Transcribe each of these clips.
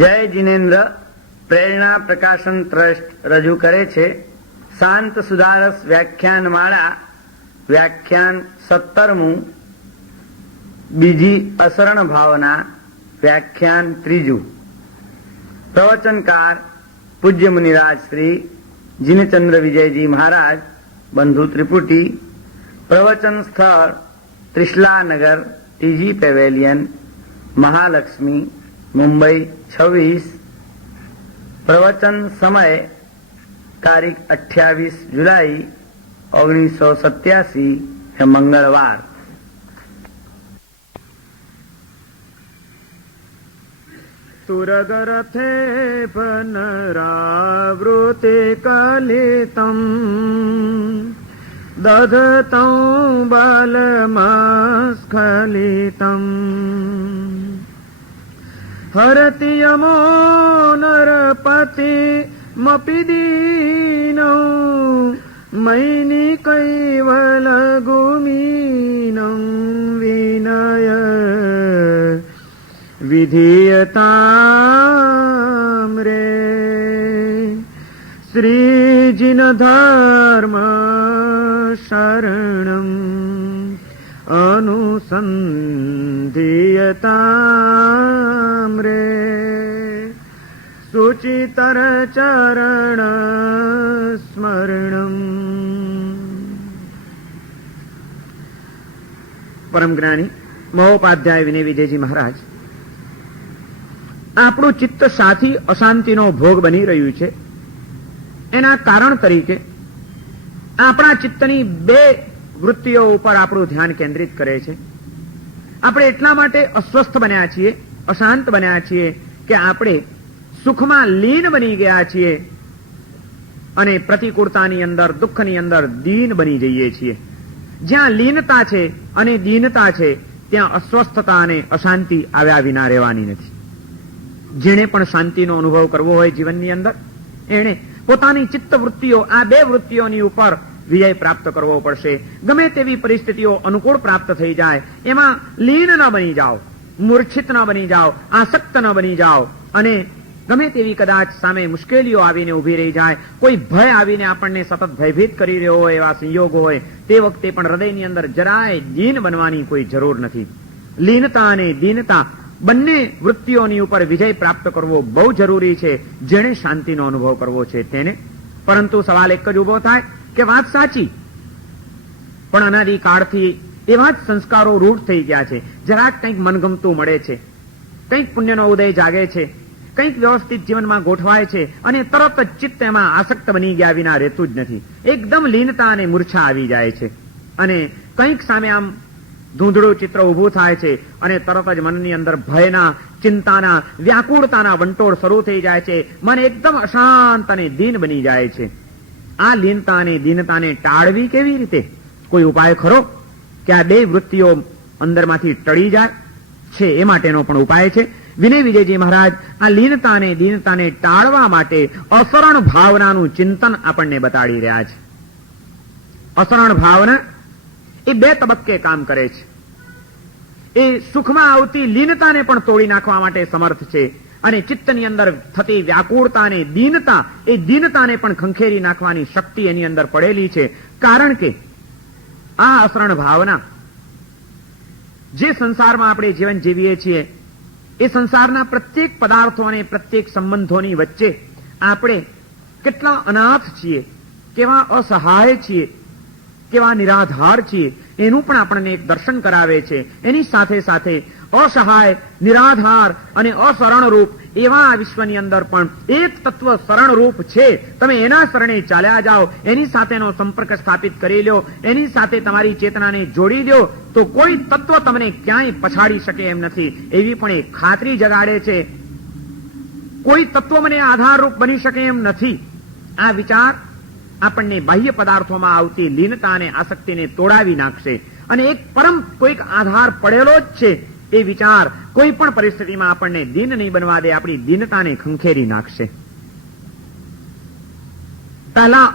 જય જીનેન્દ્ર પ્રેરણા પ્રકાશન ટ્રસ્ટ રજૂ કરે છે શાંત સુધારસ વ્યાખ્યાનમાળા વ્યાખ્યાન 17મું બીજી અસરણ ભાવના વ્યાખ્યાન 3. પ્રવચનકાર પૂજ્ય મુનિરાજ શ્રી જીનચંદ્ર વિજયજી મહારાજ બંધુ ત્રિપુટી. પ્રવચન સ્થળ ત્રિશલાનગર ટીજી પેવેલિયન મહાલક્ષ્મી મુંબઈ 26. પ્રવચન સમય તારીખ 28 જુલાઈ 1987 મંગળવાર. तुरगरथे पुनरावृत्ति कलितं दधतं बलमस्खलितं हरति यमो नरपति मपि दीनौ मैनि कैवल गुमीनं विनय विधीयतां रे श्रीजिन धर्म शरणं अनुसन्धीयतां रे सुचितर चरण स्मरणं. परम ज्ञानी મહોપાધ્યાય વિનય વિજયજી મહારાજ, આપણું ચિત્ત સાથી અશાંતિનો ભોગ બની રહ્યું છે. એના કારણ તરીકે આપણા ચિત્તની 2 વૃત્તિઓ ઉપર આપણું ધ્યાન કેન્દ્રિત કરે છે. આપણે એટલા માટે અસ્વસ્થ બન્યા છીએ, અશાંત બન્યા છીએ કે આપણે સુખમાં લીન બની ગયા છીએ અને પ્રતિકૂળતાની અંદર, દુઃખની અંદર દીન બની જઈએ છીએ. જ્યાં લીનતા છે અને દીનતા છે ત્યાં અસ્વસ્થતા અને અશાંતિ આવ્યા વિના રહેવાની નથી. જેણે પણ શાંતિનો અનુભવ કરવો હોય જીવનની અંદર, એણે પોતાની ચિત્તવૃત્તિઓ, આ 2 વૃત્તિઓની ઉપર વિજય પ્રાપ્ત કરવો પડશે. ગમે તેવી પરિસ્થિતિઓ અનુકૂળ પ્રાપ્ત થઈ જાય, એમાં લીન ન બની જાઓ, મૂર્છિત ન બની જાઓ, આસક્ત ન બની જાઓ. અને ગમે તેવી કદાચ સામે મુશ્કેલીઓ આવીને ઉભી રહી જાય, કોઈ ભય આવીને આપણને સતત ભયભીત કરી રહ્યો હોય, એવા સંયોગો હોય, તે વખતે પણ હૃદયની અંદર જરાય દીન બનવાની કોઈ જરૂર નથી. લીનતા અને દીનતા બંને વૃત્તિઓની ઉપર વિજય પ્રાપ્ત કરવો બહુ જરૂરી છે, જેણે શાંતિનો અનુભવ કરવો છે તેને. પરંતુ સવાલ એક જ ઉભો થાય કે વાત સાચી, પણ અનાદિકાળથી એવા જ સંસ્કારો રૂઢ થઈ ગયા છે. જરાક કંઈક મનગમતું મળે છે, કંઈક પુણ્યનો ઉદય જાગે છે, કંઈક વ્યવસ્થિત જીવનમાં ગોઠવાય છે અને તરત જ ચિત્ત એમાં આસક્ત બની ગયા વિના રહેતું જ નથી. એકદમ લીનતા અને મૂર્છા આવી જાય છે અને કંઈક સામે આમ ધૂંધળું ચિત્ર ઊભું થાય છે અને તરત જ મનની અંદર ભયના, ચિંતાના, વ્યાકુળતાના વંટોળ શરૂ થઈ જાય છે. મન એકદમ અશાંત અને દીન બની જાય છે. આ લીનતા અને દીનતાને ટાળવી કેવી રીતે? કોઈ ઉપાય ખરો કે આ 2 વૃત્તિઓ અંદરમાંથી ટળી જાય છે? એ માટેનો પણ ઉપાય છે. વિનય વિજયજી મહારાજ આ લીનતા અને દીનતાને ટાળવા માટે અસરણ ભાવનાનું ચિંતન આપણને બતાડી રહ્યા છે. અસરણ ભાવના એ 2 તબક્કે કામ કરે છે. એ સુખમાં આવતી લીનતાને પણ તોડી નાખવા માટે સમર્થ છે અને ચિત્તની અંદર થતી વ્યાકુળતા અને દીનતા, એ દીનતાને પણ ખંખેરી નાખવાની શક્તિ એની અંદર પડેલી છે. કારણ કે આ અસરણ ભાવના, જે સંસારમાં આપણે જીવન જીવીએ છીએ, એ સંસારના પ્રત્યેક પદાર્થો અને પ્રત્યેક સંબંધોની વચ્ચે આપણે કેટલા અનાથ છીએ, કેવા અસહાય છીએ, કેવા નિરાધાર છીએ, એનું પણ આપણને એક દર્શન કરાવે છે. એની સાથે સાથે અસહાય, નિરાધાર અને અશરણરૂપ એવા આ વિશ્વની અંદર પણ એક તત્વ શરણરૂપ છે. તમે એના શરણે ચાલ્યા જાઓ, એની સાથેનો સંપર્ક સ્થાપિત કરી લો, એની સાથે તમારી ચેતનાને જોડી દો, તો કોઈ તત્વ તમને ક્યાંય પછાડી શકે એમ નથી. એવી પણ એક ખાતરી જગાડે છે. કોઈ તત્વ મને આધારરૂપ બની શકે એમ નથી. આ વિચાર આપણને બાહ્ય પદાર્થોમાં આવતી લીનતા અને આસક્તિને તોડાવી નાખશે અને એક પરમ કોઈક આધાર પડેલો જ છે એ વિચાર કોઈ પણ પરિસ્થિતિમાં આપણને દીન નહીં બનવા દે, આપણી દીનતાને ખંખેરી નાખશે. પહેલા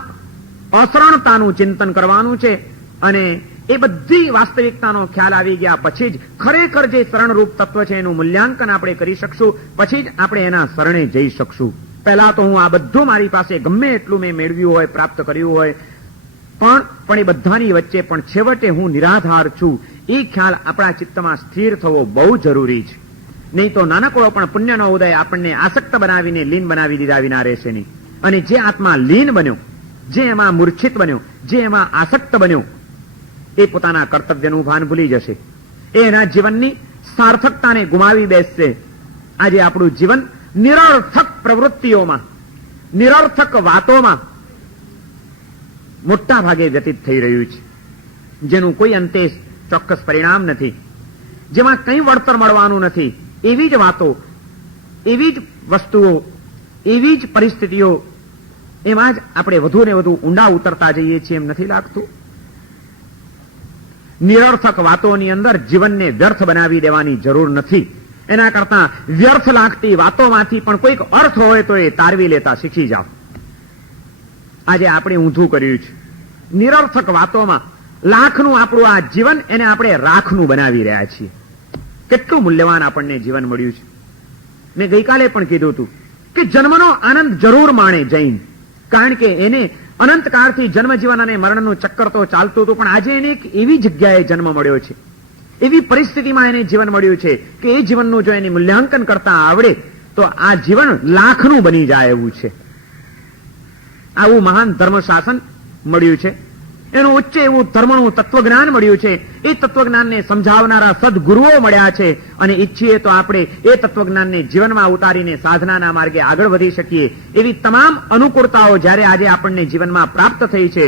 અસરણતાનું ચિંતન કરવાનું છે અને એ બધી વાસ્તવિકતાનો ખ્યાલ આવી ગયા પછી જ ખરેખર જે શરણરૂપ તત્વ છે એનું મૂલ્યાંકન આપણે કરી શકશું, પછી જ આપણે એના શરણે જઈ શકશું. પહેલા તો હું આ બધું મારી પાસે ગમે એટલું મેં મેળવ્યું હોય, પ્રાપ્ત કર્યું હોય, પણ એ બધાની વચ્ચે પણ છેવટે હું નિરાધાર છું એ ખ્યાલ આપણા ચિત્તમાં સ્થિર થવો બહુ જરૂરી છે. નહીં તો નાનકડો પણ પુણ્યનો ઉદય આપણને આસક્ત બનાવીને લીન બનાવી દીધા વિના રહેશે નહીં. અને જે આત્મા લીન બન્યો, જે એમાં મૂર્છિત બન્યો, જે એમાં આસક્ત બન્યો, એ પોતાના કર્તવ્યનું ભાન ભૂલી જશે. એ એના જીવનની સાર્થકતાને ગુમાવી બેસશે. આજે આપણું જીવન નિરર્થક પ્રવૃત્તિઓમાં, નિરર્થક વાતોમાં મોટા ભાગે વ્યતીત થઈ રહ્યું છે, જેનું કોઈ અંતે ચોક્કસ પરિણામ નથી, જેમાં કંઈ વળતર મળવાનું નથી. એવી જ વાતો, એવી જ વસ્તુઓ, એવી જ પરિસ્થિતિઓ, એમાં જ આપણે વધુ ને વધુ ઊંડા ઉતરતા જઈએ છીએ એમ નથી લાગતું? નિરર્થક વાતોની અંદર જીવનને વ્યર્થ બનાવી દેવાની જરૂર નથી. એના કરતા વ્યર્થ લાગતી વાતોમાંથી પણ કોઈક અર્થ હોય તો એ તારવી લેતા શીખી જાઓ. આજે આપણે ઊંધું કર્યું છે. નિરર્થક વાતોમાં લાખનું આપણું આ જીવન એને આપણે રાખનું બનાવી રહ્યા છીએ. કેટલું મૂલ્યવાન આપણને જીવન મળ્યું છે. મેં ગઈકાલે પણ કીધું હતું કે જન્મનો આનંદ જરૂર માણે જૈન, કારણ કે એને અનંતકાળથી જન્મ જીવન અને મરણનું ચક્કર તો ચાલતું હતું, પણ આજે એને એક એવી જગ્યાએ જન્મ મળ્યો છે, એવી પરિસ્થિતિમાં એને જીવન મળ્યું છે કે એ જીવનનું જો એને મૂલ્યાંકન કરતા આવડે તો આ જીવન લાખનું બની જાય એવું છે. આવું મહાન ધર્મશાસન મળ્યું છે, એનું ઉચ્ચ એવું ધર્મનું તત્વજ્ઞાન મળ્યું છે. એ તત્વજ્ઞાનને સમજાવનારા સદગુરુઓ મળ્યા છે અને ઈચ્છીએ તો આપણે એ તત્વજ્ઞાનને જીવનમાં ઉતારીને સાધનાના માર્ગે આગળ વધી શકીએ. એવી તમામ અનુકૂળતાઓ જ્યારે આજે આપણને જીવનમાં પ્રાપ્ત થઈ છે,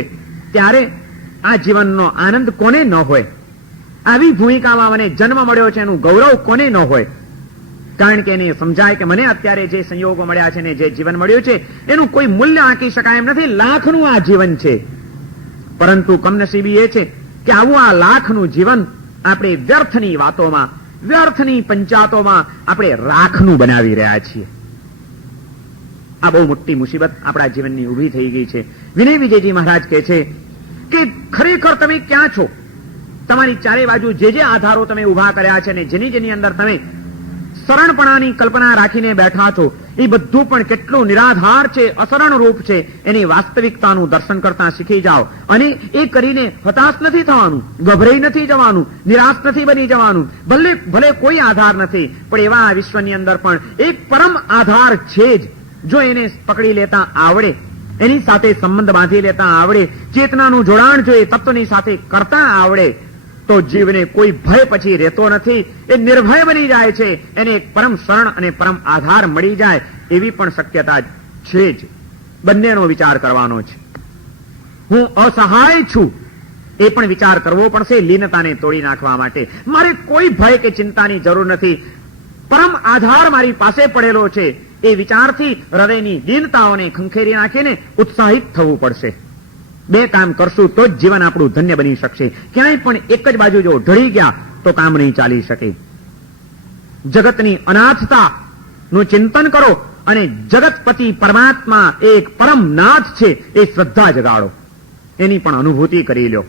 ત્યારે આ જીવનનો આનંદ કોને ન હોય? આવી ભૂમિકામાં મને જન્મ મળ્યો છે એનું ગૌરવ કોને ન હોય? કારણ કે એને સમજાય કે મને અત્યારે જે સંયોગો મળ્યા છે ને જે જીવન મળ્યું છે એનું કોઈ મૂલ્ય આંકી શકાય એમ નથી. લાખનું આ જીવન છે, પરંતુ કમનસીબી એ છે કે આવું આ લાખનું જીવન આપણે વ્યર્થની વાતોમાં, વ્યર્થની પંચાતોમાં આપણે રાખનું બનાવી રહ્યા છીએ. આ બહુ મોટી મુસીબત આપણા જીવનની ઊભી થઈ ગઈ છે. વિનય વિજયજી મહારાજ કહે છે કે ખરેખર તમે ક્યાં છો? તમારી ચારે બાજુ જે જે આધારો તમે ઉભા કર્યા છે ને જેની જેની અંદર તમે શરણપણાની કલ્પના રાખીને બેઠા છો, એ બધું પણ કેટલું નિરાધાર છે, અશરણ રૂપ છે. એની વાસ્તવિકતાનું દર્શન કરતા શીખી જાઓ અને એ કરીને હતાશ નથી થવાનું, ગભરાઈ નથી જવાનું, નિરાશ નથી બની જવાનું. ભલે કોઈ આધાર નથી, પણ એવા આ વિશ્વની અંદર પણ એક પરમ આધાર છે જ. જો એને પકડી લેતા આવડે, એની સાથે સંબંધ બાંધી લેતા આવડે, ચેતનાનું જોડાણ જો એ તત્વની સાથે કરતા આવડે, તો જીવને કોઈ ભય પછી રહેતો નથી. એ નિર્ભય બની જાય છે. એને એક પરમ શરણ અને પરમ આધાર મળી જાય એવી પણ શક્યતા છે જ. બંનેનો વિચાર કરવાનો છે. હું અસહાય છું એ પણ વિચાર કરવો પડશે લીનતાને તોડી નાખવા માટે. મારે કોઈ ભય કે ચિંતાની જરૂર નથી, પરમ આધાર મારી પાસે પડેલો છે. એ વિચારથી હૃદયની દીનતાઓને ખંખેરી નાખીને ઉત્સાહિત થવું પડશે. બે કામ કરશું તો જ જીવન આપણું ધન્ય બની શકશે. ક્યાંય પણ એક જ બાજુ જો ઢળી ગયા તો કામ નહીં ચાલી શકે. જગતની અનાથતાનું ચિંતન કરો અને જગતપતિ પરમાત્મા એક પરમ નાથ છે એ શ્રદ્ધા જગાડો, એની પણ અનુભૂતિ કરી લો.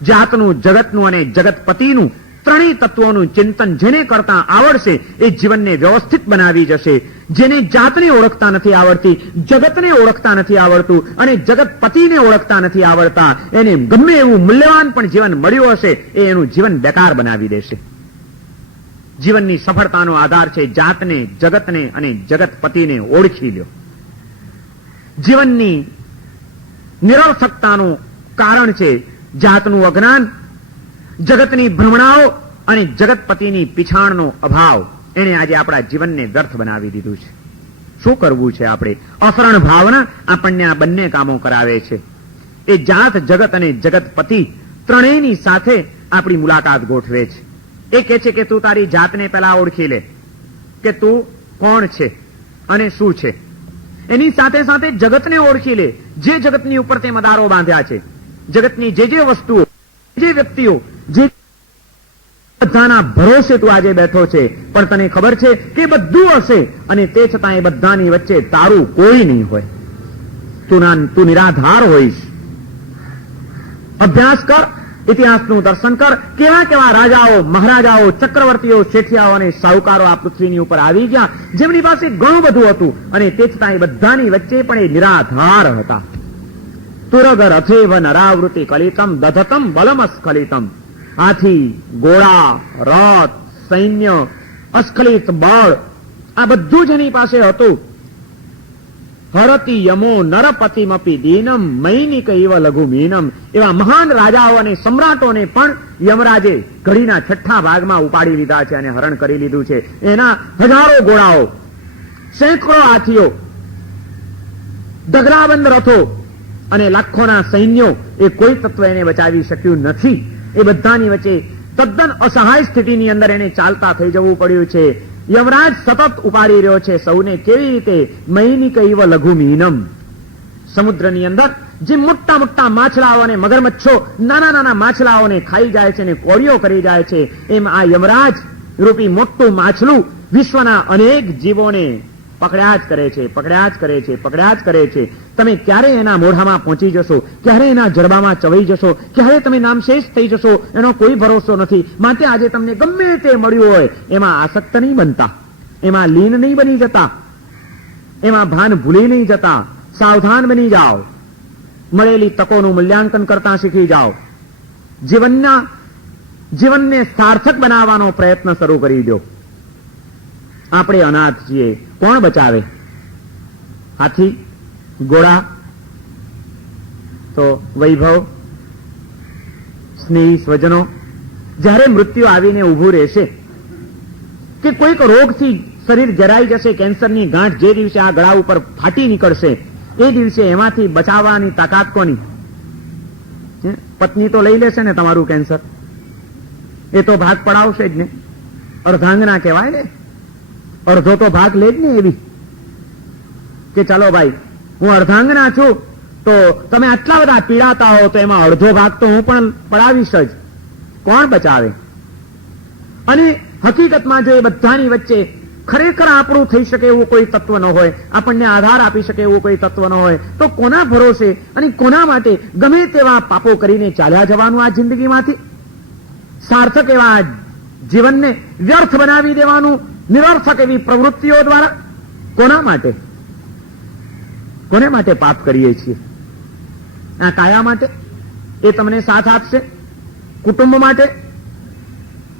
જાતનું, જગતનું અને જગતપતિનું ત્રણેય તત્વોનું ચિંતન જેને કરતા આવડશે એ જીવનને વ્યવસ્થિત બનાવી જશે. જેને જાતને ઓળખતા નથી આવડતી, જગતને ઓળખતા નથી આવડતું અને જગતપતિને ઓળખતા નથી આવડતા, એને ગમે એવું મૂલ્યવાન પણ જીવન મળ્યું હશે એ એનું જીવન બેકાર બનાવી દેશે. જીવનની સફળતાનો આધાર છે જાતને, જગતને અને જગતપતિને ઓળખી લ્યો. જીવનની નિરર્થકતાનું કારણ છે જાતનું અજ્ઞાન, જગતની ભ્રમણાઓ અને જગતપતિની પીછાણનો અભાવ. એને આજે આપણા જીવનને વ્યર્થ બનાવી દીધું છે. શું કરવું છે આપણે? અશરણ ભાવના આપણને આ બંને કામો કરાવે છે. એ જાત, જગત અને જગતપતિ ત્રણેયની સાથે આપણી મુલાકાત ગોઠવે છે. એ કહે છે કે તું તારી જાતને પહેલા ઓળખી લે કે તું કોણ છે અને શું છે. એની સાથે સાથે જગતને ઓળખી લે, જે જગતની ઉપર તે મદારો બાંધ્યા છે. જગતની જે જે વસ્તુઓ, જે વ્યક્તિઓ, જે બધાના ભરોસે તું આજે બેઠો છે, પણ તને ખબર છે કે બધું હશે અને તે છતાં એ બધાની વચ્ચે તારું કોઈ નહીં હોય. તું નિરાધાર હોઈશ. અભ્યાસ કર ઇતિહાસનું દર્શન કર. કેવા કેવા રાજાઓ, મહારાજાઓ, ચક્રવર્તીઓ, શેઠિયાઓ અને સાહુકારો આ પૃથ્વીની ઉપર આવી ગયા, જેમની પાસે ઘણું બધું હતું, અને તે છતાં એ બધાની વચ્ચે પણ એ નિરાધાર હતા. તુરગર અથેવ નરાવૃતિ કલિતમ દધતમ બલમસ્ખલિતમ. હાથી, ઘોડા, રથ, સૈન્ય, અસ્ખલિત બળ, આ બધું જ એની પાસે હતું. હરતી યમો નરપતિમપી દીનમ મૈનિક ઇવ લઘુ મીનમ. એવા મહાન રાજાઓ અને સમ્રાટોને પણ યમરાજે ઘડીના છઠ્ઠા ભાગમાં ઉપાડી લીધા છે અને હરણ કરી લીધું છે. એના હજારો ઘોડાઓ, સેંકડો હાથીઓ, ડગરાબંધ રથો અને લાખોના સૈન્યો, એ કોઈ તત્વ એને બચાવી શક્યું નથી. એ બધાની વચ્ચે તદ્દન અસહાય સ્થિતિની અંદર એને ચાલતા થઈ જવું પડ્યું છે. યમરાજ સતત ઉપાડી રહ્યો છે સૌને. કેવી રીતે? મૈનિક ઇવ લઘુ મીનમ. સમુદ્રની અંદર જે મોટા મોટા માછલાઓ અને મગરમચ્છો નાના નાના માછલાઓને ખાઈ જાય છે અને કોળીઓ કરી જાય છે, એમ આ યમરાજ રૂપી મોટું માછલું વિશ્વના અનેક જીવોને પકડ્યા જ કરે છે, પકડ્યા જ કરે છે, પકડ્યા જ કરે છે. તમે ક્યારે એના મોઢામાં પહોંચી જશો, ક્યારે એના જડબામાં ચવાઈ જશો, ક્યારે તમે નામશેષ થઈ જશો, એનો કોઈ ભરોસો નથી. માટે આજે તમને ગમે તે મળ્યું હોય એમાં આસક્ત નહીં બનતા, એમાં લીન નહીં બની જતા, એમાં ભાન ભૂલી નહીં જતા. સાવધાન બની જાઓ. મળેલી તકોનું મૂલ્યાંકન કરતા શીખી જાઓ. જીવનને સાર્થક બનાવવાનો પ્રયત્ન શરૂ કરી દો. આપણે અનાથ છીએ, કોણ બચાવે? હાથી, ઘોડા, તો વૈભવ, સ્નેહી સ્વજનો. જ્યારે મૃત્યુ આવીને ઊભું રહેશે કે કોઈક રોગથી શરીર જરાઈ જશે, કેન્સરની ગાંઠ જે દિવસે આ ગળા ઉપર ફાટી નીકળશે, એ દિવસે એમાંથી બચાવવાની તાકાત કોની? પત્ની તો લઈ લેશે ને તમારું કેન્સર, એ તો ભાગ પડાવશે જ ને. અર્ધાંગના કહેવાય ને, અડધો તો ભાગ લે જ ને. એવી કે ચાલો ભાઈ, હું અર્ધાંગના છું, તો તમે આટલા બધા પીડાતા હો, તો એમાં અડધો ભાગ તો હું પણ પડાવીશ જ. કોણ બચાવે? અને હકીકતમાં જો એ બધાની વચ્ચે ખરેખર આપણું થઈ શકે એવું કોઈ તત્વ ન હોય, આપણને આધાર આપી શકે એવું કોઈ તત્વ ન હોય, તો કોના ભરોસે અને કોના માટે ગમે તેવા પાપો કરીને ચાલ્યા જવાનું આ જિંદગીમાંથી? સાર્થક એવા જીવનને વ્યર્થ બનાવી દેવાનું નિરર્થક એવી પ્રવૃત્તિઓ દ્વારા? કોના માટે? કોને માટે પાપ કરીએ છીએ? આ કાયા માટે? એ તમને સાથ આપશે? કુટુંબ માટે?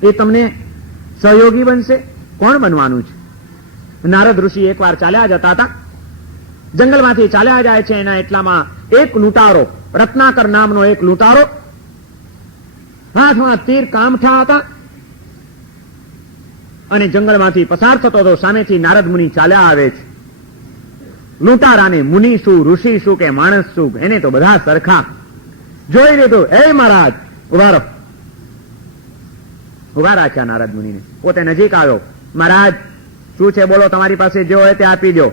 એ તમને સહયોગી બનશે? કોણ બનવાનું છે? નારદ ઋષિ એકવાર ચાલ્યા જતા હતા, જંગલમાંથી ચાલ્યા જાય છે. એના એટલામાં એક લૂંટારો, રત્નાકર નામનો એક લૂંટારો, હાથમાં તીર કામઠા હતા અને જંગલમાંથી પસાર થતો હતો. સામેથી નારદ મુનિ ચાલ્યા આવે છે. લૂંટારાને મુનિ શું, ઋષિ શું કે માણસ શું, એને તો બધા સરખા. જોઈ લીધું, એ મહારાજ ઉભા રહો. ઉભા રાખ્યા નારદ મુનિને. પોતે નજીક આવ્યો. મહારાજ શું છે બોલો, તમારી પાસે જે હોય તે આપી દો.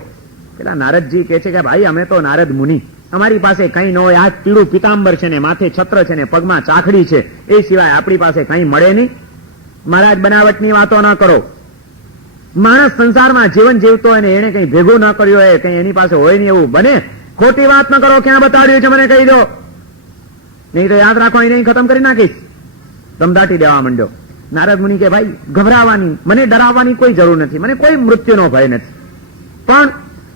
પેલા નારદજી કહે છે કે ભાઈ અમે તો નારદ મુનિ, અમારી પાસે કઈ ન હોય. આ પીળું પિતાંબર છે ને, માથે છત્ર છે ને, પગમાં ચાખડી છે, એ સિવાય આપણી પાસે કઈ મળે નહીં. મહારાજ બનાવટની વાતો ન કરો. માણસ સંસારમાં જીવન જીવતો હોય ને એને કઈ ભેગું ન કર્યું હોય, કઈ એની પાસે હોય નહીં એવું બને. ખોટી વાત ન કરો. ક્યાં બતાડ્યું છે મને કહી દો, નહીં તો યાદ રાખો અહીં ખતમ કરી નાખીશ. ધમધાટી દેવા માંડ્યો. નારદ મુનિ કે ભાઈ ગભરાવાની, મને ડરાવવાની કોઈ જરૂર નથી, મને કોઈ મૃત્યુનો ભય નથી, પણ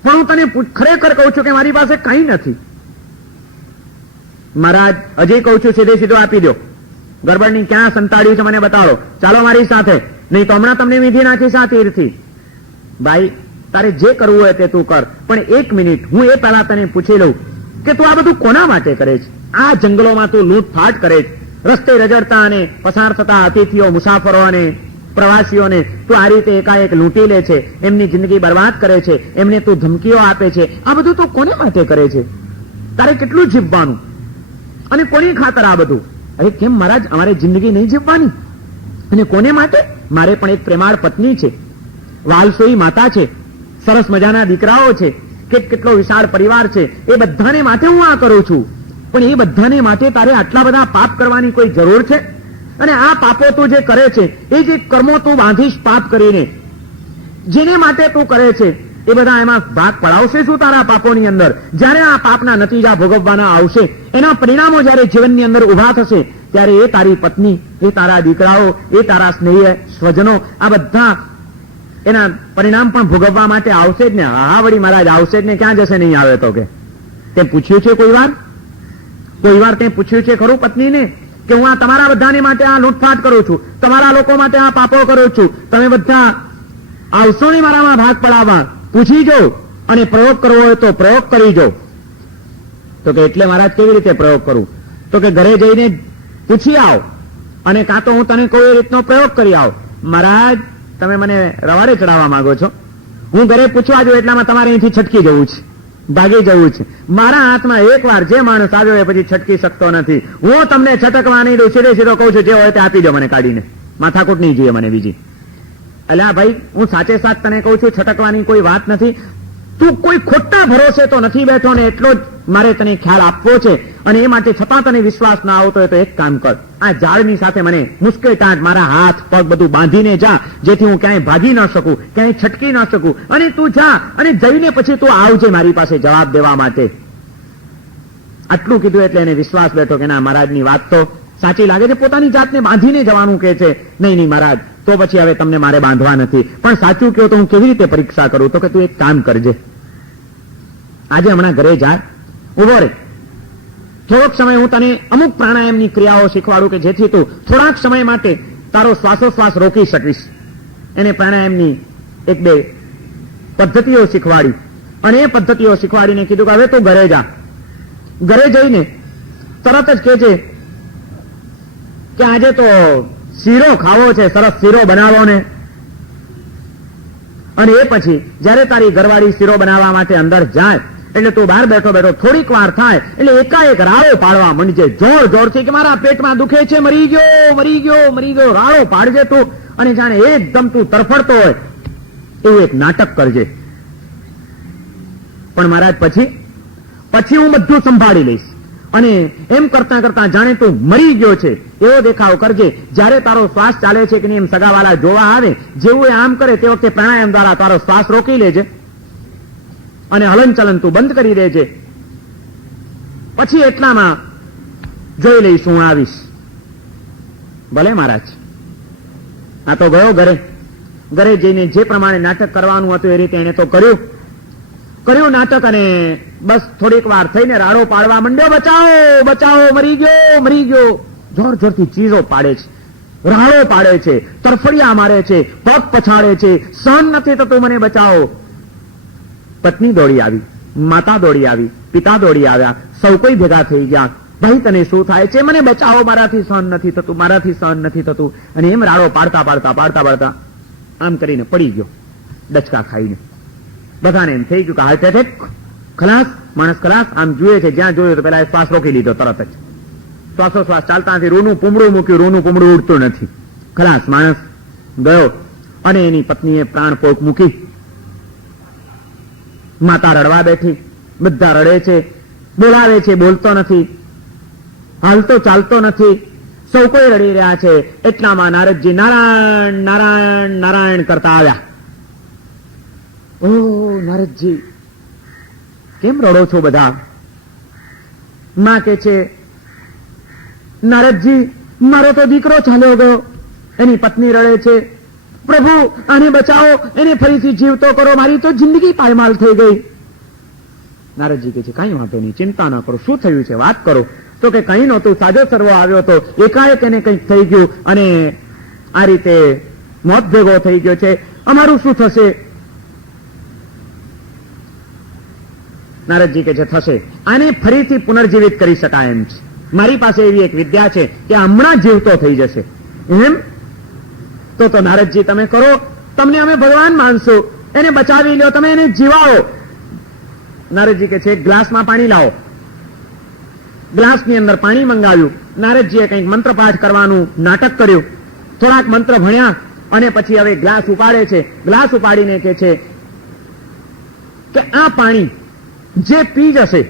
હું તને ખરેખર કહું છું કે મારી પાસે કંઈ નથી. મહારાજ હજી કહું છું, સીધે સીધો આપી દો. ગરબડની ક્યાં સંતાડ્યું છે મને બતાડો. ચાલો મારી સાથે, નહીં તો હમણાં તમને વિધિ નાખીશ આ તીરથી. ભાઈ તારે જે કરવું હોય તે તું કર, પણ એક મિનિટ હું એ પહેલા તને પૂછી લઉં કે તું આ બધું કોના માટે કરે છે? આ જંગલોમાં તું લૂંટફાટ કરે છે, રસ્તે રજડતા અને પસાર થતા અતિથિઓ, મુસાફરો અને પ્રવાસીઓને તું આ રીતે એકાએક લૂંટી લે છે, એમની જિંદગી બરબાદ કરે છે, એમને તું ધમકીઓ આપે છે. આ બધું તું કોને માટે કરે છે? તારે કેટલું જીવવાનું અને કોની ખાતર આ બધું? અરે કેમ મહારાજ, અમારે જિંદગી નહીં જીવવાની? અને કોને માટે? મારે પણ એક પ્રેમાળ પત્ની છે, વાલસોઈ માતા છે, સરસ મજાના દીકરાઓ છે, કેટલો વિશાળ પરિવાર છે. એ બધાને માટે હું આ કરું છું, પણ એ બધાને માટે તારે આટલા બધા પાપ કરવાની કોઈ જરૂર છે? અને આ પાપો તું જે કરે છે, એ જે કર્મો તું બાંધીશ પાપ કરીને, જેને માટે તું કરે છે, એ બધા એમાં ભાગ પડાવશે શું તારા પાપોની અંદર? જ્યારે આ પાપના નતીજા ભોગવવાના આવશે, એના પરિણામો જ્યારે જીવનની અંદર ઉભા થશે, ત્યારે એ તારી પત્ની, એ તારા દીકરાઓ, એ તારા સ્નેહી સ્વજનો આ બધા એના પરિણામ પણ ભોગવવા માટે આવશે જ ને. હા વળી મહારાજ આવશે જ ને, ક્યાં જશે નહીં આવે તો? કે તે પૂછ્યું છે કોઈ વાર તે પૂછ્યું છે ખરું પત્નીને કે હું આ તમારા બધાને માટે આ લૂંટફાટ કરું છું, તમારા લોકો માટે આ પાપો કરું છું, તમે બધા આવશો ને મારામાં ભાગ પડાવવા? પૂછી જો અને પ્રયોગ કરવો હોય તો પ્રયોગ કરી જો. તો કે એટલે મહારાજ કેવી રીતે પ્રયોગ કરું? તો કે ઘરે જઈને પૂછી આવ અને કાં તો હું તને કોઈ રીતનો પ્રયોગ કરી આવ. મહારાજ તમે મને રવાડે ચડાવવા માંગો છો? હું ઘરે પૂછવા જો એટલામાં તમારે અહીંથી છટકી જવું છે, ભાગી જવું છે. મારા હાથમાં એકવાર જે માણસ આવ્યો એ પછી છટકી શકતો નથી. હું તમને છટકવાની સીધો કહું છું, જે હોય તે આપી દો મને કાઢીને, માથાકૂટ નહીં જોઈએ મને બીજી. અલ્યા ભાઈ, હું સાચે સાચ તને કહું છું, છટકવાની કોઈ વાત નથી. તું કોઈ ખોટા ભરોસે તો નથી બેઠો ને, એટલો જ મારે તને ખ્યાલ આપવો છે. અને એ માટે છતાં તને વિશ્વાસ ના આવતો હોય તો એક કામ કર, આ ઝાડની સાથે મને મુશ્કેલ ટાંટ મારા હાથ પગ બધું બાંધીને જા, જેથી હું ક્યાંય ભાગી ન શકું, ક્યાંય છટકી ન શકું. અને તું જા અને જઈને પછી તું આવજે મારી પાસે જવાબ દેવા માટે. આટલું કીધું એટલે એને વિશ્વાસ બેઠો કે ના, મહારાજની વાત તો સાચી લાગે છે. પોતાની જાતને બાંધીને જવાનું કે છે. નહીં મહારાજ, તો પછી હવે તમને મારે બાંધવા નથી, પણ સાચું કહો તો હું કેવી રીતે પરીક્ષા કરું? તો કે તું એક કામ કરજે, આજે હમણાં ઘરે જાય, ઉભો રે, થોડોક સમય હું તને અમુક પ્રાણાયામની ક્રિયાઓ શીખવાડું કે જેથી તું થોડાક સમય માટે તારો શ્વાસોશ્વાસ રોકી શકીશ. એને પ્રાણાયામની એક બે પદ્ધતિઓ શીખવાડી અને એ પદ્ધતિઓ શીખવાડીને કીધું કે હવે તું ઘરે જા. ઘરે જઈને તરત જ કહેજે કે આજે તો શીરો ખાવો છે, સરસ શીરો બનાવો ને. અને એ પછી જયારે તારી ઘરવાળી શીરો બનાવવા માટે અંદર જાય એટલે તું બહાર બેઠો બેઠો થોડીક વાર થાય એટલે એકાએક રાડો પાડવા માંડજે, જોર જોરથી કે મારા પેટમાં દુખે છે, મરી ગયો. રાડો પાડજે તું, અને જાણે એકદમ તું તરફડતો હોય એવું એક નાટક કરજે. પણ મહારાજ પછી હું બધું સંભાળી લઈશ. અને એમ કરતા કરતા જાણે તું મરી ગયો છે એવો દેખાવ કરજે. જ્યારે તારો શ્વાસ ચાલે છે કે નહીં એમ સગાવાલા જોવા આવે, જેવું એ આમ કરે તે વખતે પ્રાણાયામ દ્વારા તારો શ્વાસ રોકી લેજે અને હલનચલન તું બંધ કરી દેજે. પછી એટલામાં જોઈ લઈશ, હું આવીશ. ભલે મહારાજ. આ તો ગયો ઘરે જઈને જે પ્રમાણે નાટક કરવાનું હતું એ રીતે એને તો કર્યું નાટક. અને બસ થોડીક વાર થઈને રાડો પાડવા માંડ્યો, બચાવો, મરી ગયો. જોર જોરથી ચીજો પાડે છે, રાડો પાડે છે, તરફડિયા મારે છે, પગ પછાડે છે, સહન નથી થતું, મને બચાવો. પત્ની દોડી આવી, માતા દોડી આવી, પિતા દોડી આવ્યા, સૌ કોઈ ભેગા થઈ ગયા. ભાઈ તને શું થાય છે? મને બચાવો, મારાથી સહન નથી થતું. અને એમ રાડો પાડતા આમ કરીને પડી ગયો, ડચકા ખાઈને. બધાને એમ થઈ ગયું કે હાર્ટ એટેક, ખલાસ, માણસ ખલાસ. આમ જોઈએ છે, જ્યાં જોયું તો પેલા શ્વાસ રોકી લીધો તરત જ. શ્વાસોશ્વાસ ચાલતા નથી, રૂનું પૂમડું મૂક્યું, રૂનું પૂમડું ઉડતું નથી, ખલાસ, માણસ ગયો. અને એની પત્નીએ પ્રાણ પોક મૂકી. માતા રડવા બેઠી, બધા રડે છે, બોલાવે છે, બોલતો નથી, હાલતો ચાલતો નથી, સૌ કોઈ રડી રહ્યા છે. એટલામાં નારદજી નારાયણ કરતા આવ્યા. ઓ નારદજી, કેમ રડો છો બધા? માં કે છે, નારદજી મારો તો દીકરો ચાલ્યો ગયો. એની પત્ની રડે છે, પ્રભુ આને બચાવો, એને ફરીથી જીવતો કરો, મારી તો જિંદગી પાયમાલ થઈ ગઈ. નારદજી કે છે, કઈ વાંધો નહીં, ચિંતા ન કરો, શું થયું છે વાત કરો. તો કે કઈ નહોતું, સાજો સર્વો આવ્યો હતો, એકાએક એને કંઈક થઈ ગયું અને આ રીતે મોત ભેગો થઈ ગયો છે, અમારું શું થશે? નારદજી કે છે, થશે, આને ફરીથી પુનર્જીવિત કરી શકાય એમ છે. મારી પાસે એવી એક વિદ્યા છે કે હમણાં જીવતો થઈ જશે. એમ તો નારદજી તમે કરો, તમને અમે ભગવાન માનશું, એને બચાવી લ્યો, તમે એને જીવાડો. નારદજી કે છે, એક ગ્લાસમાં પાણી લાવો. ગ્લાસની અંદર પાણી મંગાવ્યું. નારદજીએ કંઈક મંત્ર પાઠ કરવાનું નાટક કર્યું, થોડાક મંત્ર ભણ્યા અને પછી હવે ગ્લાસ ઉપાડે છે. ગ્લાસ ઉપાડીને કે છે કે આ પાણી જે પી જશે,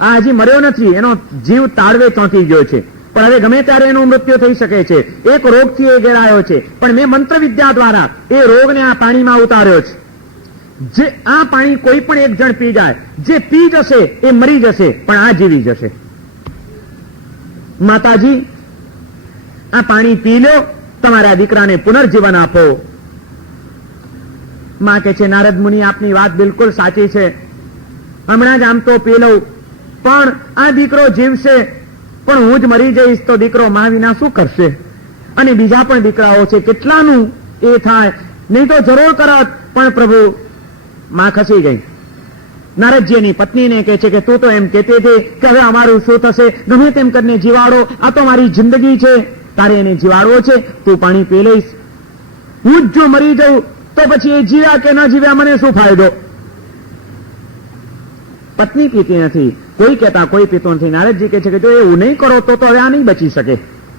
આ હજી મર્યો નથી, એનો જીવ તાળવે ચોંટી ગયો છે, પણ હવે ગમે ત્યારે એનું મૃત્યુ થઈ શકે છે. એક રોગથી એ ઘેરાયો છે, પણ મેં મંત્ર વિદ્યા દ્વારા એ રોગને આ પાણીમાં ઉતાર્યો છે. જે આ પાણી કોઈ પણ એક જણ પી જાય, જે પી જશે એ મરી જશે, પણ આ જીવી જશે. માતાજી આ પાણી પી લો, તમારા દીકરાને પુનર્જીવન આપો. માં કે છે, નારદ મુનિ, આપની વાત બિલકુલ સાચી છે. હમણાં જ આમ તો પી લઉં, પણ આ દીકરો જીવશે, પણ હું જ મરી જઈશ તો દીકરો માં વિના શું કરશે? અને બીજા પણ દીકરાઓ છે, કેટલાનું એ થાય? નહીં તો જરૂર કરત. પણ પ્રભુ, માં ખસી ગઈ. નારદજી એની પત્નીને કહે છે કે તું તો એમ કહેતી હતી કે હવે અમારું શું થશે, ગમે તેમ કરીને જીવાડો, આ તો મારી જિંદગી છે, તારે એને જીવાડવો છે, તું પાણી પી લઈશ. હું જ જો મરી જાઉં તો પછી એ જીવ્યા કે ન જીવ્યા મને શું ફાયદો? પત્ની પીતી નથી, કોઈ કહેતા કોઈ પીતો નથી. નારદજી કહે છે કે જો એવું નહીં કરો તો હવે આ નહીં બચી શકે,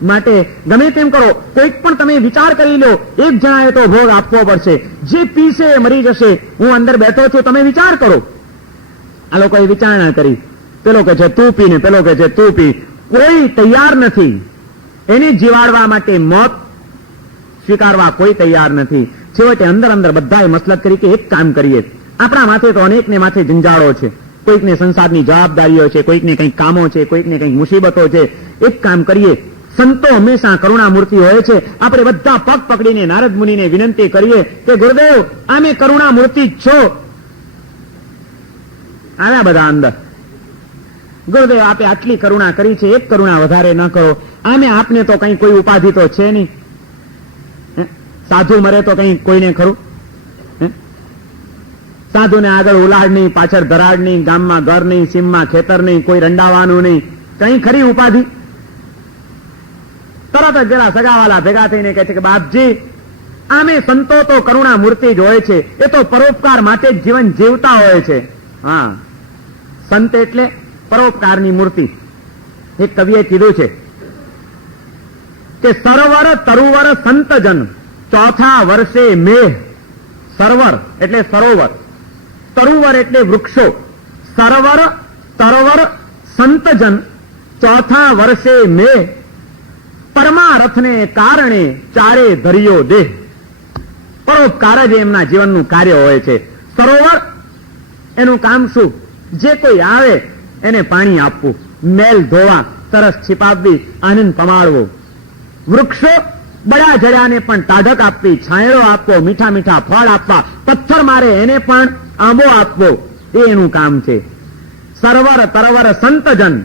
માટે ગમે તેમ કરો, કોઈક પણ તમે વિચાર કરી લો, એક જણાએ તો ભોગ આપવો પડશે. જે પીશે એ મરી જશે. હું અંદર બેઠો છું, તમે વિચાર કરો. આ લોકોએ વિચારણા કરી. પેલો કે છે તું પી, ને પેલો કે છે તું પી. કોઈ તૈયાર નથી એને જીવાડવા માટે, મોત સ્વીકારવા કોઈ તૈયાર નથી. છેવટે અંદર અંદર બધાએ મસલત કરી કે એક કામ કરીએ, આપણા માથે તો અનેકને માથે જંજાળો છે, કોઈકને સંસારની જવાબદારીઓ છે, કોઈકને કંઈક કામો છે, કોઈકને કંઈક મુસીબતો છે. એક કામ કરીએ, સંતો હંમેશા કરુણામૂર્તિ હોય છે. આપણે બધા પગ પકડીને નારદ મુનિને વિનંતી કરીએ કે ગુરુદેવ, આમે કરુણામૂર્તિ જ છો. આવ્યા બધા અંદર. ગુરુદેવ, આપે આટલી કરુણા કરી છે, એક કરુણા વધારે ન કરો. આમે આપને તો કઈ કોઈ ઉપાધિ તો છે નહીં. સાધુ મરે તો કઈ કોઈને ખરું? સાધુને આગળ ઉલાડ નહીં, પાછળ ધરાડ નહીં, ગામમાં ઘર નહીં, સીમમાં ખેતર નહીં, કોઈ રંડાવાનું નહીં, કઈ ખરી ઉપાધિ? તરત જ જરા સગાવાલા ભેગા થઈને કહે છે કે બાપજી, આમે સંતો તો કરુણા મૂર્તિ જ હોય છે, એ તો પરોપકાર માટે જ જીવન જીવતા હોય છે. હા, સંત એટલે પરોપકારની મૂર્તિ. એક કવિએ કીધું છે કે સરોવર તરુવર સંતજન, ચોથા વર્ષે મેહ. સરોવર એટલે સરોવર, તરુવર એટલે વૃક્ષો, સરોવર તરોવર સંતજન, ચોથા વર્ષે મેહ. પરમારથને કારણે ચારે ધર્યો દેહ. પરોપકાર જ એમના જીવનનું કાર્ય હોય છે. સરોવર એનું કામ શું? જે કોઈ આવે એને પાણી આપવું, મેલ ધોવા, તરસ છીપાવવી, આનંદ પમાડવો. વૃક્ષો બળા જળાને પણ ટાઢક આપવી, છાંયડો આપવો, મીઠા મીઠા ફળ આપવા, પથ્થર મારે એને પણ આંબો આપવો, એ એનું કામ છે. સર્વર તરવર સંતજન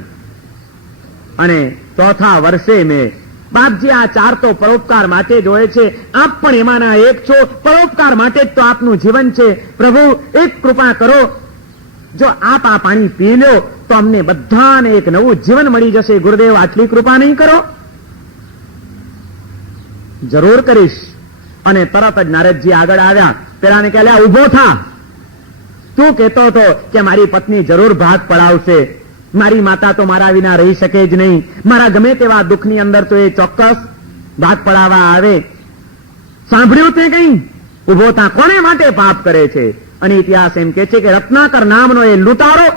અને ચોથા વર્ષે મેં. બાપજી, આ ચાર તો પરોપકાર માટે જ હોય છે. આપ પણ એમાંના એક છો. પરોપકાર માટે જ તો આપનું જીવન છે. પ્રભુ, એક કૃપા કરો, જો આપ આ પાણી પી લો તો અમને બધાને એક નવું જીવન મળી જશે. ગુરુદેવ, આટલી કૃપા નહીં કરો? જરૂર કરીશ. અને તરત જ નારદજી આગળ આવ્યા. પેલાને કહે, ઉભો થા, તું કહેતો હતો કે મારી પત્ની જરૂર ભાત પડાવશે, મારી માતા તો મારા વિના રહી શકે જ નહીં, મારા ગમે તેવા દુઃખની અંદર તો એ ચોક્કસ ભાત પડાવવા આવે. સાંભળ્યું તે કઈ? ઉભો થા. કોને માટે પાપ કરે છે? અને ઇતિહાસ એમ કે છે કે રત્નાકર નામનો એ લૂંટારો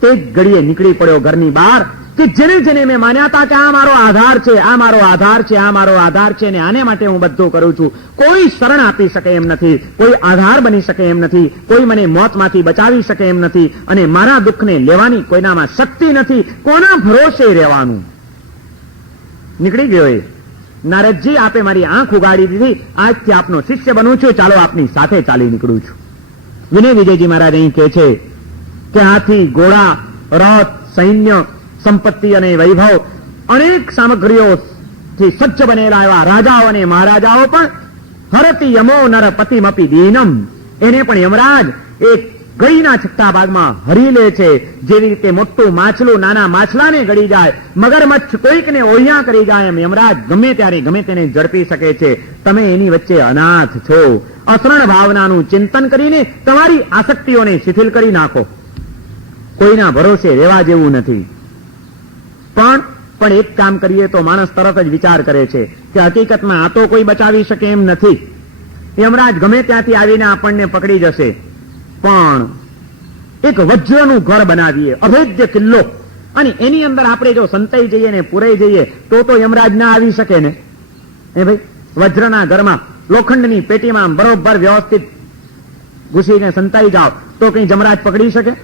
તે જ ઘડીએ નીકળી પડ્યો ઘરની બહાર, કે જેને જેને મેં માન્યા હતા કે આ મારો આધાર છે, આ મારો આધાર છે, આ મારો આધાર છે, ને આને માટે હું બધું કરું છું. કોઈ શરણ આપી શકે એમ નથી, કોઈ આધાર બની શકે એમ નથી, કોઈ મને મોતમાંથી બચાવી શકે એમ નથી, અને મારા દુઃખને લેવાની કોઈનામાં શક્તિ નથી. કોના ભરોસે રહેવાનું? નીકળી ગયો એ. નારદજી, આપે મારી આંખ ઉગાડી દીધી, આજથી આપનો શિષ્ય બનું છું, ચાલો આપની સાથે ચાલી નીકળું છું. વિનય વિજયજી મહારાજ અહીં કહે છે કે હાથી, ઘોડા, રથ, સૈન્ય, સંપત્તિ અને વૈભવ, અનેક સામગ્રીઓથી સજ્જ બનેલા એવા રાજાઓ અને મહારાજાઓ પણ હરતી યમો નર પતિમપી દીનમ, એને પણ યમરાજ એક ગળીના છઠ્ઠા ભાગમાં હરી લે છે. જેવી રીતે મોટું માછલું નાના માછલાને ગળી જાય, મગરમચ્છ કોઈકને ઓળિયા કરી જાય, એમ યમરાજ ગમે ત્યારે ગમે તેને ઝડપી શકે છે. તમે એની વચ્ચે અનાથ છો. અસરણ ભાવનાનું ચિંતન કરીને તમારી આસક્તિઓને શિથિલ કરી નાખો. કોઈના ભરોસે રહેવા જેવું નથી. પણ એક કામ કરીએ તો માણસ તરત જ વિચાર કરે છે કે હકીકતમાં આ તો કોઈ બચાવી શકે એમ નથી. યમરાજ ગમે ત્યાંથી આવીને આપણને પકડી જશે. પણ એક વજ્રનું ઘર બનાવીએ, અભેદ્ય કિલ્લો, અને એની અંદર આપણે જો સંતાઈ જઈએ ને પુરાઈ જઈએ તો યમરાજ ના આવી શકે ને. એ ભાઈ, વજ્રના ઘરમાં, લોખંડની પેટીમાં બરોબર વ્યવસ્થિત ઘૂસીને સંતાઈ જાઓ તો કઈ યમરાજ પકડી શકે?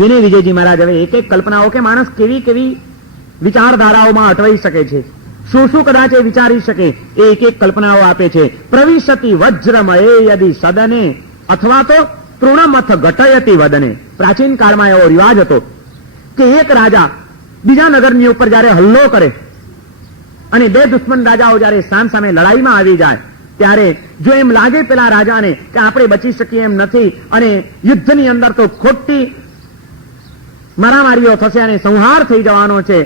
વિનય વિજયજી મહારાજ હવે એક એક કલ્પનાઓ કે માણસ કેવી કેવી વિચારધારાઓમાં અટવાઈ શકે છે, શું શું કદાચ એ વિચારી શકે, એ એક એક કલ્પનાઓ આપે છે. પ્રવિશતિ વજ્રમયે યદિ સદને અથવા તો તૃણમથ ઘટયતિ વદને. પ્રાચીન કાળમાં એવો રિવાજ હતો કે એક રાજા બીજા નગરની ઉપર જયારે હલ્લો કરે અને બે દુશ્મન રાજાઓ જયારે સામસામે લડાઈમાં આવી જાય ત્યારે જો એમ લાગે પેલા રાજાને કે આપણે બચી શકીએ એમ નથી અને યુદ્ધની અંદર તો ખોટી મારામારીઓ થશે અને સંહાર થઈ જવાનો છે,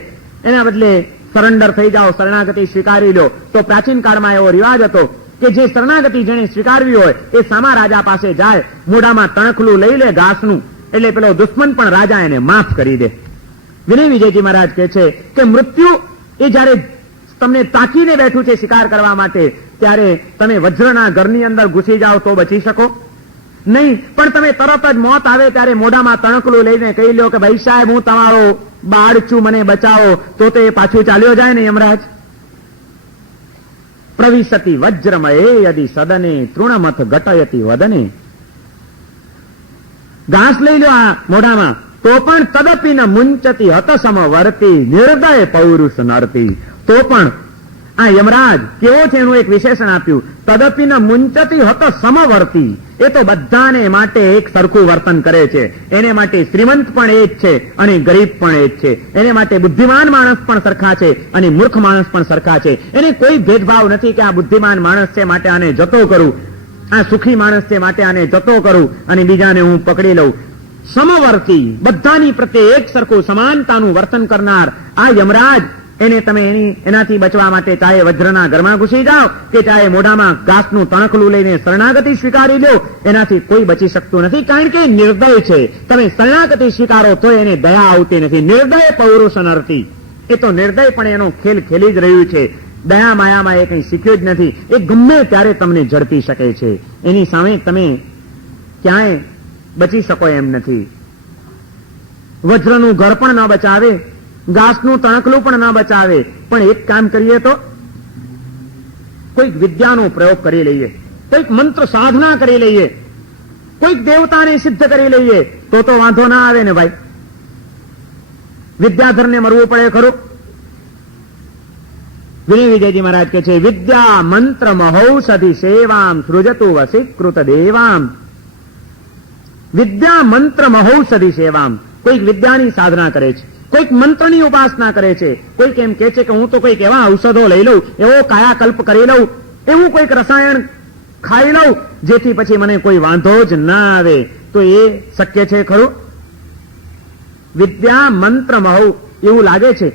એના બદલે સરેન્ડર થઈ જાઓ, શરણાગતિ સ્વીકારી લો. તો પ્રાચીન કાળમાં એવો રિવાજ હતો કે જે શરણાગતિ જેને સ્વીકારવી હોય એ સામા રાજા પાસે જાય, મોઢામાં તણખલું લઈ લે ઘાસનું, એટલે પેલો દુશ્મન પણ રાજા એને માફ કરી દે. વિનય વિજયજી મહારાજ કહે છે કે મૃત્યુ એ જયારે તમને તાકીને બેઠું છે શિકાર કરવા માટે, ત્યારે તમે વજ્રના ઘરની અંદર ઘૂસી જાઓ તો બચી શકો નહીં, પણ તમે તરત જ મોત આવે ત્યારે મોઢામાં તણખલું લઈને કહી લો કે ભાઈ સાહેબ હું તમારો બાળ છું, મને બચાવો, તો એ પાછું ચાલ્યો જાય ને યમરાજ. પ્રવિશતિ વજ્રમયે યદિ સદને તૃણમથ ઘટયતિ વદને. ઘાસ લઈ લો આ મોઢામાં તો પણ તદપી ન મુંચતી હતસમ વર્તી નિર્દય પૌરુષ નરતી. તો પણ આ યમરાજ કેવો છે એનું એક વિશેષણ આપ્યું, તદપી ન મુંચતી હત સમવર્તી. એ તો બધાને માટે એક સરખું વર્તન કરે છે. એને માટે શ્રીમંત પણ એ જ છે અને ગરીબ પણ એ જ છે. એને માટે બુદ્ધિમાન માણસ પણ સરખા છે અને મૂર્ખ માણસ પણ સરખા છે. એને કોઈ ભેદભાવ નથી કે આ બુદ્ધિમાન માણસ છે માટે આને જતો કરું, આ સુખી માણસ છે માટે આને જતો કરું અને બીજાને હું પકડી લઉં. સમવર્તી, બધાની પ્રત્યે એક સરખું સમાનતાનું વર્તન કરનાર આ યમરાજ, એને તમે એનાથી બચવા માટે ચાહે વજ્રના ઘરમાં ઘૂસી જાઓ કે ચાહે મોઢામાં ઘાસનું તણખલું લઈને શરણાગતિ સ્વીકારી લો, એનાથી કોઈ બચી શકતું નથી, કારણ કે નિર્દય છે. તમે શરણાગતિ સ્વીકારો તો એને દયા આવતી નથી. નિર્દય પૌરુષ નરતી, એ તો નિર્દય પણ એનો ખેલ ખેલી જ રહ્યું છે. દયા માયામાં એ કંઈ શીખ્યું જ નથી. એ ગમે ત્યારે તમને ઝડપી શકે છે. એની સામે તમે ક્યાંય બચી શકો એમ નથી. વજ્રનું ઘર પણ ન બચાવે, ઘાસનું તણખલું પણ ન બચાવે, પણ એક કામ કરીએ તો કોઈક વિદ્યાનો પ્રયોગ કરી લઈએ, કોઈક મંત્ર સાધના કરી લઈએ, કોઈક દેવતાને સિદ્ધ કરી લઈએ તો વાંધો ના આવે ને ભાઈ. વિદ્યાધરને મરવું પડે ખરું? વિનય વિજયજી મહારાજ કહે છે વિદ્યા મંત્ર મહૌષધિ સેવામ સૃજતુ વસીકૃત દેવામ. વિદ્યા મંત્ર મહૌષધિ સેવામ. કોઈક વિદ્યાની સાધના કરે છે, કોઈક મંત્રની ઉપાસના કરે છે, કોઈક એમ કે છે કે હું તો કોઈક એવા ઔષધો લઈ લઉં, એવો કાયાકલ્પ કરી લઉં, એવું કોઈક રસાયણ ખાઈ લઉં જેથી પછી મને કોઈ વાંધો જ ના આવે. તો એ શક્ય છે ખરું? વિદ્યા મંત્ર મહૌ, એવું લાગે છે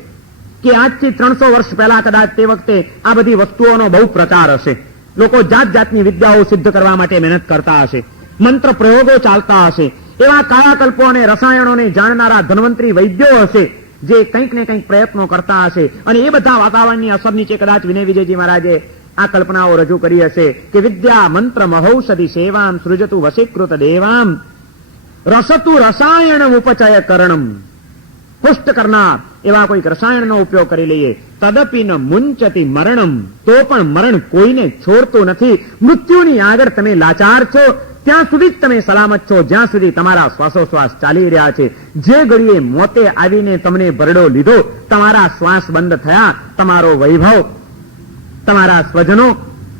કે આજથી 300 વર્ષ પહેલા કદાચ તે વખતે આ બધી વસ્તુઓનો બહુ પ્રચાર હશે. લોકો જાત જાતની વિદ્યાઓ સિદ્ધ કરવા માટે મહેનત કરતા હશે, મંત્ર પ્રયોગો ચાલતા હશે. એવા કાયાકલ્પો અને રસાયણોને જાણનારા ધનવંતરી વૈદ્યો હશે જે કંઈક ને કંઈક પ્રયત્નો કરતા હશે. અને એ બધા વાતાવરણની અસર નીચે કદાચ વિનય વિજયજી મહારાજે આ કલ્પનાઓ રજૂ કરી હશે કે વિદ્યા મંત્ર મહૌષધિ સેવામ સૃજતુ વસીકૃત દેવામ રસતુ રસાયણ ઉપચય કરણમ. પુષ્ટ કરનાર એવા કોઈક રસાયણનો ઉપયોગ કરી લઈએ. તદપી ન મુંચતી મરણમ, તો પણ મરણ કોઈને છોડતું નથી. મૃત્યુની આગળ તમે લાચાર છો ત્યાં સુધી જ તમે સલામત છો, જ્યાં સુધી તમારા શ્વાસોશ્વાસ ચાલી રહ્યા છે. જે ઘડીએ મોતે આવીને તમને ભરડો લીધો, તમારા શ્વાસ બંધ થયા, તમારો વૈભવ, તમારા સ્વજનો,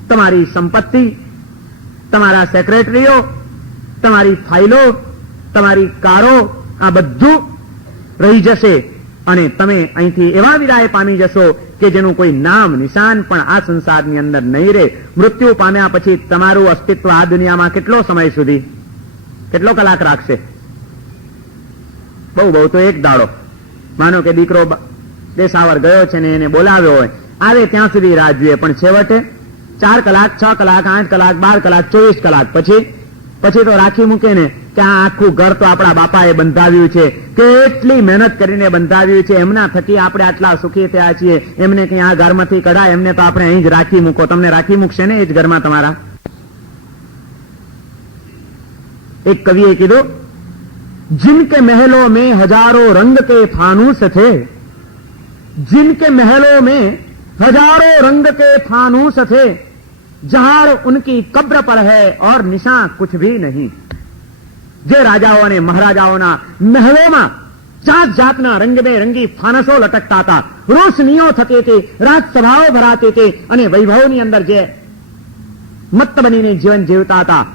તમારી સંપત્તિ, તમારા સેક્રેટરીઓ, તમારી ફાઇલો, તમારી કારો, આ બધું રહી જશે અને તમે અહીંથી એવા વિદાય પામી જશો કે જેનું કોઈ નામ નિશાન પણ આ સંસારની અંદર નહીં રહે. મૃત્યુ પામ્યા પછી તમારું અસ્તિત્વ આ દુનિયામાં કેટલો સમય સુધી, કેટલો કલાક રાખશે? બહુ બહુ તો એક દાડો. માનો કે દીકરો દેશાવર ગયો છે ને એને બોલાવ્યો હોય, આવે ત્યાં સુધી રાહ જોઈએ, પણ છેવટે 4 કલાક, 6 કલાક, 8 કલાક, 12 કલાક, 24 કલાક પછી તો રાખી મૂકે ને કે આ આખું ઘર તો આપણા બાપાએ બંધાવ્યું છે, કેટલી મહેનત કરીને બંધાવ્યું છે, એમના થકી આપણે આટલા સુખી થયા છીએ, એમને કઈ આ ઘરમાંથી કઢાય, એમને તો આપણે અહીં જ રાખી મૂકો. તમને રાખી મૂકશે ને એ જ ઘરમાં તમારા? એક કવિએ કીધું जिनके महलों में हजारों रंग के फानूस थे, जिनके महलों में हजारों रंग के फानूस थे, जहार उनकी कब्र पर है और निशान कुछ भी नहीं. જે રાજાઓ અને મહારાજાઓના મહેલોમાં જાત જાતના રંગબેરંગી ફાનસો લટકતા હતા, રોશનીઓ થતી હતી, રાજસભાઓ ભરાતી હતી અને વૈભવની અંદર જે મત્ત બનીને જીવન જીવતા હતા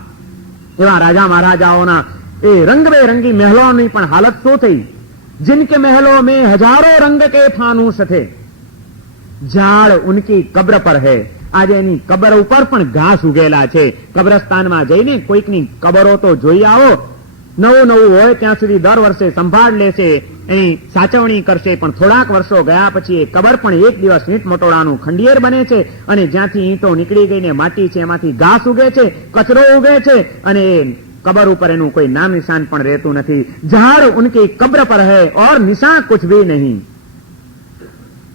એવા રાજા મહારાજાઓના એ રંગબેરંગી મહેલોની પણ હાલત શું થઈ? जिनके महलों में हजारों रंग के फानूस थे, ઝાડ ઉનકી કબ્ર પર હૈ. આજે એની કબર ઉપર પણ ઘાસ ઉગેલા છે. કબ્રસ્તાનમાં જઈને કોઈકની કબરો તો જોઈ આવો. નવું નવું હોય ત્યાં સુધી દર વર્ષે સંભાળ લેશે, એની સાચવણી કરશે, પણ થોડાક વર્ષો ગયા પછી એ કબર પણ એક દિવસ ઈંટ મટોળાનું ખંડિયેર બને છે અને જ્યાંથી ઈંટો નીકળી ગઈને માટી છે એમાંથી ઘાસ ઉગે છે, કચરો ઉગે છે અને કબર ઉપર એનું કોઈ નામ નિશાન પણ રહેતું નથી. ઝાડ ઉનકી કબ્ર પર હૈ ઓર નિશાન કુછ ભી નહીં.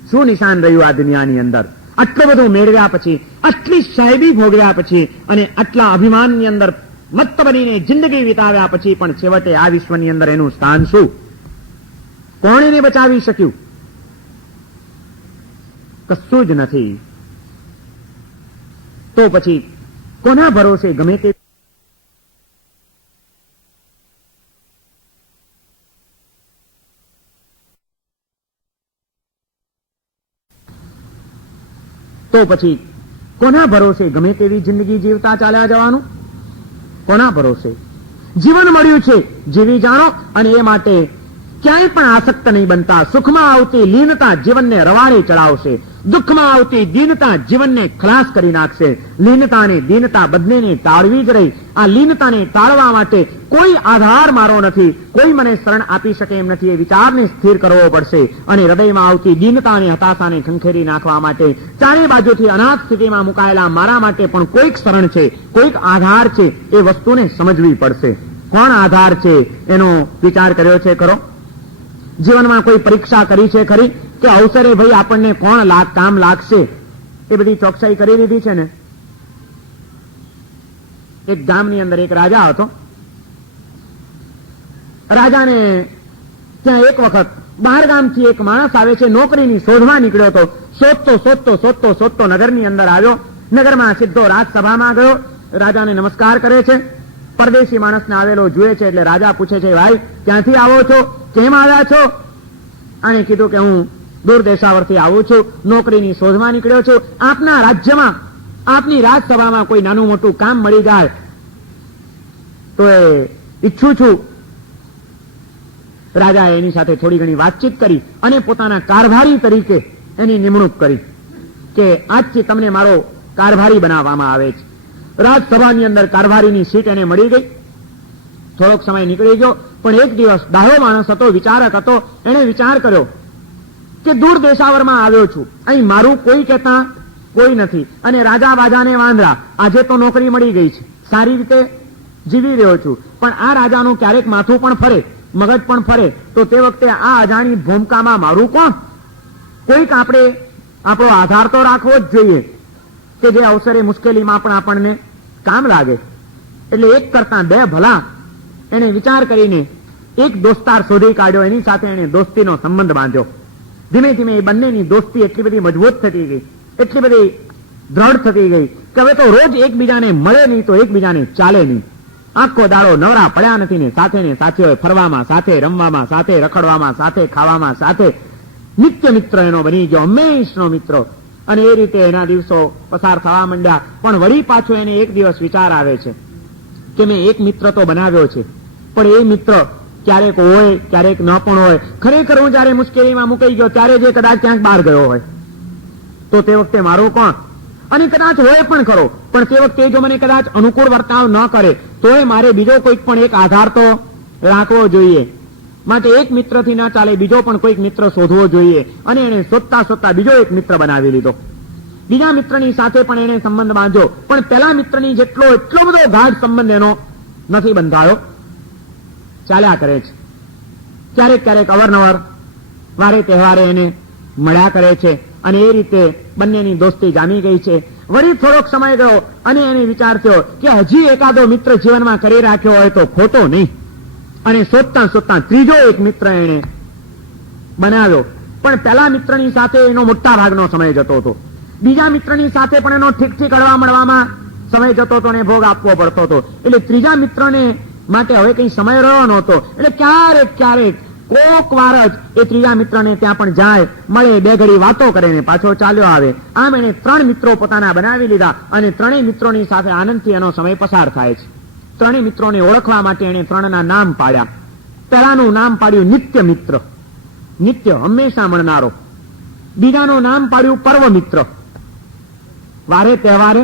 શું નિશાન રહ્યું આ દુનિયાની અંદર? આટલું બધું મેળવ્યા પછી, આટલી સાહેબી ભોગવ્યા પછી અને આટલા અભિમાનની અંદર મત્ત બનીને જિંદગી વિતાવ્યા પછી પણ છેવટે આ વિશ્વની અંદર એનું સ્થાન શું? કોણ એને બચાવી શક્યું? કશું જ નથી. તો પછી કોના ભરોસે ગમે તે તો પછી કોના ભરોસે ગમે તેવી જિંદગી જીવતા ચાલ્યા જવાનું? કોના ભરોસે? જીવન મળ્યું છે, જીવી જાણો અને એ માટે ક્યાંય પણ આસક્ત નહીં બનતા. સુખમાં આવતી લીનતા જીવનને રવાડે ચડાવશે, દુઃખમાં આવતી દીનતા જીવનને ખલાસ કરી નાખશે. લીનતા અને દીનતા બંનેને ટાળવી જ રહી. આ લીનતાને ટાળવા માટે કોઈ આધાર મારો નથી, કોઈ મને શરણ આપી શકે એમ નથી. એ વિચારને સ્થિર કરવો પડશે અને હૃદયમાં આવતી દીનતા અને હતાશાને ખંખેરી નાખવા માટે ચારે બાજુથી અનાથ સ્થિતિમાં મુકાયેલા મારા માટે પણ કોઈક શરણ છે, કોઈક આધાર છે, એ વસ્તુને સમજવી પડશે. કોણ આધાર છે એનો વિચાર કર્યો છે ખરો? જીવનમાં કોઈ પરીક્ષા કરી છે ખરી કે અવસરે ભાઈ આપણને કોણ કામ લાગશે? એ બધી ચોકસાઈ કરી લીધી છે ને? એક ગામની અંદર એક રાજા હતો. રાજાને ત્યાં એક વખત બહાર ગામથી એક માણસ આવે છે, નોકરીની શોધમાં નીકળ્યો હતો. શોધતો નગરની અંદર આવ્યો. નગરમાં સીધો રાજસભામાં ગયો. રાજાને નમસ્કાર કરે છે. પરદેશી માણસને આવેલો જુએ છે એટલે રાજા પૂછે છે, ભાઈ ક્યાંથી આવો છો, કેમ આવ્યા છો? આને કીધું કે હું દૂર દેશાવરથી આવું છું, નોકરીની શોધમાં નીકળ્યો છું. આપના રાજ્યમાં, આપની રાજસભામાં કોઈ નાનું મોટું કામ મળી જાય તો એ ઈચ્છું છું. રાજાએ એની સાથે થોડી ઘણી વાતચીત કરી અને પોતાના કારભારી તરીકે એની નિમણૂક કરી કે આજથી તમને મારો કારભારી બનાવવામાં આવે છે. રાજસભાની અંદર કારભારીની સીટ એને મળી ગઈ. થોડોક સમય નીકળી ગયો, પણ એક દિવસ ડાહ્યો માણસ હતો, વિચારક હતો. એણે વિચાર કર્યો કે દૂર દેશાવરમાં આવ્યો છું, અહીં મારું કોઈ કહેતા કોઈ નથી અને રાજા બાજાને વાંદરા. આજે તો નોકરી મળી ગઈ છે, સારી રીતે જીવી રહ્યો છું, પણ આ રાજાનું ક્યારેક માથું પણ ફરે, મગજ પણ ફરે, તો તે વખતે આ અજાણી ભૂમિકામાં મારું કોણ? કોઈક આપણે આપણો આધાર તો રાખવો જ જોઈએ કે જે અવસરે મુશ્કેલીમાં પણ આપણને કામ લાગે. એટલે એક કરતા બે ભલા એને વિચાર કરીને એક દોસ્તાર શોધી કાઢ્યો. એની સાથે એને દોસ્તીનો સંબંધ બાંધ્યો. ધીમે ધીમે એ બંનેની દોસ્તી એટલી બધી મજબૂત થતી ગઈ, એટલી બધી દ્રઢ થતી ગઈ કે હવે તો રોજ એકબીજાને મળે નહીં તો એકબીજાને ચાલે નહીં. આખો દાડો નવરા પડ્યા નથી ને સાથે હોય, ફરવામાં સાથે, રમવામાં સાથે, રખડવામાં સાથે, ખાવામાં સાથે. નિત્ય મિત્ર એનો બની ગયો, હંમેશનો મિત્ર. અને એ રીતે એના દિવસો પસાર થવા માંડ્યા. પણ વળી પાછો એને એક દિવસ વિચાર આવે છે કે મેં એક મિત્ર તો બનાવ્યો છે, પણ એ મિત્ર ક્યારેક હોય, ક્યારેક ન પણ હોય. ખરેખર હું જયારે મુશ્કેલીમાં મુકાઈ ગયો ત્યારે જે કદાચ ક્યાંક બહાર ગયો હોય તો તે વખતે મારો કોણ? અને કદાચ હોય પણ ખરો, પણ તે વખતે જો મને કદાચ અનુકૂળ વર્તાવ ન કરે તોય મારે બીજો કોઈક પણ એક આધાર તો રાખવો જોઈએ. માટે એક મિત્રથી ના ચાલે, બીજો પણ કોઈક મિત્ર શોધવો જોઈએ. અને એને શોધતા બીજો એક મિત્ર બનાવી લીધો. બીજા મિત્રની સાથે પણ એને સંબંધ બાંધ્યો, પણ પેલા મિત્રની એટલો બધો ગાઢ સંબંધ એનો નથી બંધાયો. ચાલ્યા કરે છે. ક્યારેક અવારનવાર વારે તહેવારે એને મળ્યા કરે છે અને એ રીતે બંનેની દોસ્તી જામી ગઈ છે. વળી થોડોક સમય ગયો અને એને વિચાર થયો કે હજી એકાદો મિત્ર જીવનમાં કરી રાખ્યો હોય તો ખોટો નહીં. અને શોધતા ત્રીજો એક મિત્ર એને બનાવ્યો. પણ પેલા મિત્રની સાથે એનો મોટા ભાગનો સમય જતો હતો. બીજા મિત્રની સાથે પણ એનો ઠીક અડવા મળવામાં સમય જતો હતો અને ભોગ આપવો પડતો હતો. એટલે ત્રીજા મિત્રને માટે હવે કઈ સમય રહ્યો નહોતો. એટલે ક્યારેક કોક વાર જ એ ત્રીજા મિત્રને ત્યાં પણ જાય, મળે, બે ઘડી વાતો કરે ને પાછો ચાલ્યો આવે. આમ એને 3 મિત્રો પોતાના બનાવી લીધા અને 3 મિત્રોની સાથે આનંદથી એનો સમય પસાર થાય છે. 3 મિત્રોને ઓળખવા માટે એને 3ના નામ પાડ્યા. પહેલાનું નામ પાડ્યું નિત્ય મિત્ર, નિત્ય હંમેશા મળનારો. બીજાનું નામ પાડ્યું પર્વ મિત્ર, વારે તહેવારે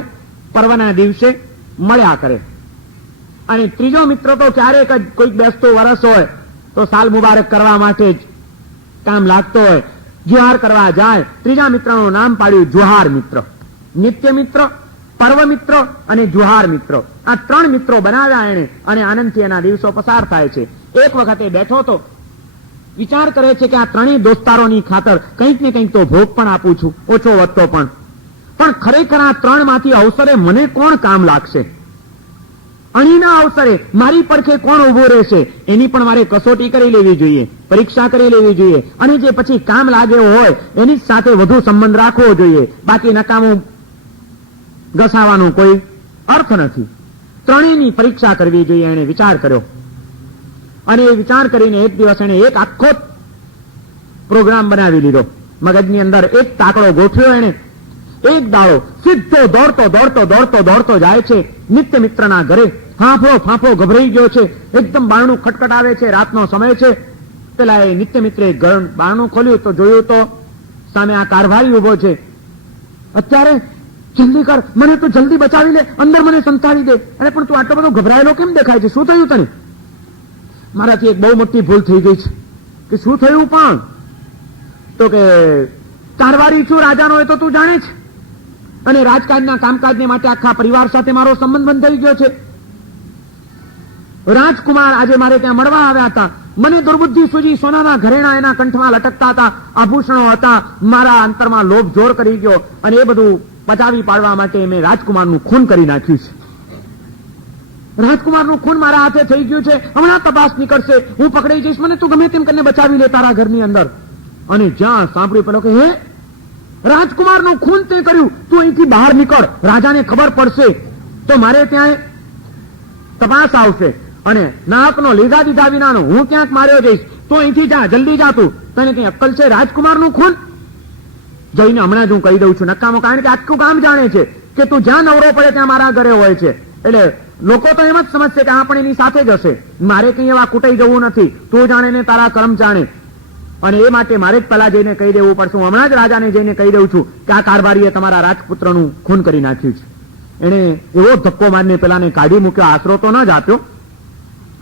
પર્વના દિવસે મળ્યા કરે. અને ત્રીજો મિત્ર તો ક્યારેક જ કોઈક બેસતો વરસ હોય તો સાલ મુબારક કરવા માટે જ કામ લાગતો હોય, જુહાર કરવા જાય. ત્રીજા મિત્રનું નામ પાડ્યું જુહાર મિત્ર. નિત્ય મિત્ર, પર્વ મિત્ર અને જુહાર મિત્ર, આ 3 મિત્રો બનાવ્યા એને અને આનંદથી એના દિવસો પસાર થાય છે. એક વખતે બેઠો તો વિચાર કરે છે કે આ 3 દોસ્તારોની ખાતર કંઈક ને કંઈક તો ભોગ પણ આપું છું, ઓછો વધતો પણ ખરેખર આ 3 માંથી અવસરે મને કોણ કામ લાગશે, અણીના અવસરે મારી પડખે કોણ ઉભો રહેશે, એની પણ મારે કસોટી કરી લેવી જોઈએ, પરીક્ષા કરી લેવી જોઈએ. અને જે પછી કામ લાગે હોય એની સાથે વધુ સંબંધ રાખવો જોઈએ. બાકી નકામું ઘસાવાનો કોઈ અર્થ નથી. 3ની પરીક્ષા કરવી જોઈએ. એને વિચાર કર્યો અને એ વિચાર કરીને એક દિવસ એને એક આખો પ્રોગ્રામ બનાવી લીધો. મગજની અંદર એક તાકડો ગોઠવ્યો. એને એક દાડો સીધો દોડતો જાય છે નિત્ય મિત્રના ઘરે. ફાંફો ગભરાઈ ગયો છે, એકદમ બારણું ખટખટાવે છે, રાતનો સમય છે. પેલા એ નિત્ય મિત્રે બારણું ખોલ્યું તો જોયું તો સામે આ કારભારી ઉભો છે. અત્યારે જલ્દી કર, મને તો જલ્દી બચાવી લે, અંદર મને સંતાડી દે. અરે પણ તું આટલો બધો ગભરાયેલો કેમ દેખાય છે, શું થયું તને? મારાથી એક બહુ મોટી ભૂલ થઈ ગઈ છે. કે શું થયું? પણ તો કે કારવારી છું, રાજાનો હોય તો તું જાણે છે, અને રાજકાજના કામકાજને માટે આખા પરિવાર સાથે મારો સંબંધ બંધાઈ ગયો છે. રાજકુમાર આજે મારે ત્યાં મળવા આવ્યા હતા. મને દુર્બુદ્ધિ સૂજી, સોનાના ઘરેણા એના કંઠમાં લટકતા હતા, આભૂષણો હતા. મારા અંતરમાં લોભ જોર કરી ગયો અને એ બધું પચાવી પાડવા માટે મેં રાજકુમારનું ખૂન કરી નાખ્યું છે. રાજકુમારનું ખૂન મારા હાથે થઈ ગયું છે. હમણાં તપાસ નીકળશે, હું પકડાઈ જઈશ. મને તું ગમે તેમ કરીને બચાવી લે તારા ઘરની અંદર. અને જ્યાં સાંભળ્યું પેલો કે હે, રાજકુમારનું ખૂન તે કર્યું, તું અહીંથી બહાર નીકળ, રાજાને ખબર પડશે તો મારે ત્યાં તપાસ આવશે અને નાકનો લીધા દીધા વિનાનો હું ક્યાંક માર્યો જઈશ. તો અહીંથી જા, જલ્દી જા. તું તને કઈ અક્કલ છે? રાજકુમારનું ખૂન જઈને હમણાં જ હું કહી દઉં છું નકામો, કારણ કે આખું ગામ જાણે છે કે તું જ્યાં નવરો પડે ત્યાં મારા ઘરે હોય છે. એટલે લોકો તો એમ જ સમજશે કે આ પણ એની સાથે જ હશે. મારે કઈ એવા કૂટાઈ જવું નથી. તું જાણે ને તારા કર્મ જાણે, અને એ માટે મારે જ પહેલા જઈને કહી દેવું પડશે. હું હમણાં જ રાજાને જઈને કહી દઉં છું કે આ કારભારીએ તમારા રાજપુત્રનું ખૂન કરી નાખ્યું છે. એને એવો ધક્કો મારીને પેલાને કાઢી મૂક્યો. આશરો તો ન જ આપ્યો,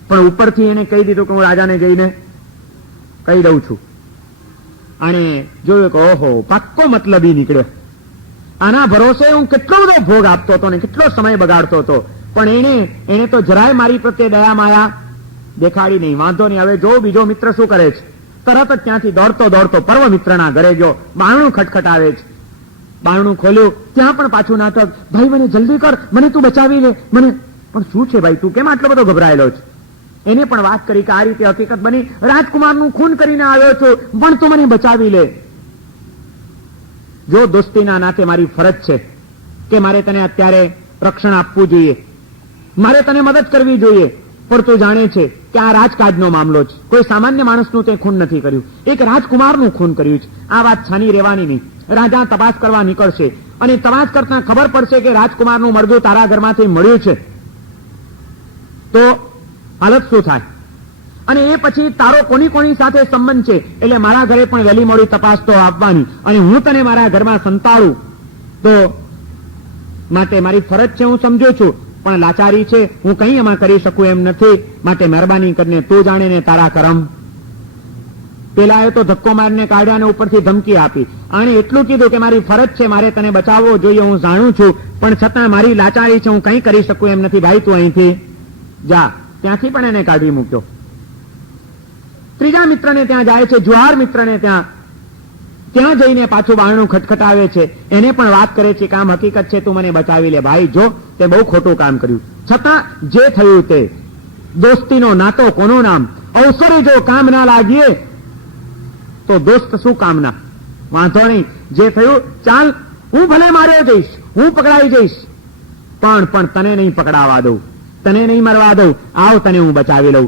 પણ ઉપરથી એને કહી દીધું કે હું રાજાને જઈને કહી દઉં છું. અને જોયું કે ઓહો, પાક્કો મતલબી નીકળ્યો. આના ભરોસે હું કેટલો બધો ભોગ આપતો હતો ને કેટલો સમય બગાડતો હતો, પણ એને તો જરાય મારી પ્રત્યે દયા માયા દેખાડી નહીં. વાંધો નહીં, હવે જો બીજો મિત્ર શું કરે છે. તરત જ ત્યાંથી દોડતો પર્વ મિત્રના ઘરે ગયો. બારણું ખટખટાવે છે. બારણું ખોલ્યું, ત્યાં પણ પાછું નાટક. ભાઈ મને જલ્દી કર, મને તું બચાવી લે. મને પણ શું છે ભાઈ, તું કેમ આટલો બધો ગભરાયેલો છે? એને પણ વાત કરી કે આ રીતે હકીકત બની, રાજકુમારનું ખૂન કરીને આવ્યો છું, પણ તું મને બચાવી લે. જો દોસ્તીના નાતે મારી ફરજ છે કે મારે તને અત્યારે રક્ષણ આપવું જોઈએ, મારે તને મદદ કરવી જોઈએ, પણ તું જાણે છે કે આ રાજકાજનો મામલો છે. કોઈ સામાન્ય માણસનું તે ખૂન નથી કર્યું, એક રાજકુમારનું ખૂન કર્યું છે. આ વાત છાની રહેવાની નહીં. રાજા તપાસ કરવા નીકળશે અને તપાસ કરતા ખબર પડશે કે રાજકુમારનું મરદું તારા ઘરમાંથી મળ્યું છે, તો હાલત શું થાય? અને એ પછી તારો કોની સાથે સંબંધ છે, એટલે મારા ઘરે પણ વહેલી મોડી તપાસ તો આપવાની, અને હું તને મારા ઘરમાં સંતાડું તો માટે મારી ફરજ છે, હું સમજુ છું, પણ લાચારી છે, હું કંઈ એમાં કરી શકું એમ નથી. માટે મહેરબાની કરીને તું જાણે ને તારા કરમ. પેલાએ તો ધક્કો મારીને કાઢ્યા અને ઉપરથી ધમકી આપી. આણે એટલું કીધું કે મારી ફરજ છે, મારે તને બચાવવો જોઈએ, હું જાણું છું, પણ છતાં મારી લાચારી છે, હું કંઈ કરી શકું એમ નથી. ભાઈ તું અહીંથી જા. ત્યાંથી પણ એને કાઢી મૂક્યો. ત્રીજા મિત્રને ત્યાં જાય છે, જુહાર મિત્રને ત્યાં જઈને પાછું બારણું ખટખટાવે છે. એને પણ વાત કરે છે કે આમ હકીકત છે, તું મને બચાવી લે. ભાઈ જો, તે બહુ ખોટું કામ કર્યું, છતાં જે થયું તે દોસ્તીનો નાતો કોનું નામ? અવસરે જો કામ ના લાગીએ તો દોસ્ત શું કામના? વાંધો નહીં, જે થયું ચાલ, હું ભલે માર્યો જઈશ, હું પકડાઈ જઈશ, પણ તને નહીં પકડાવા દઉં. તને નહીં મરવા દઉં, આવ તને હું બચાવી લઉં.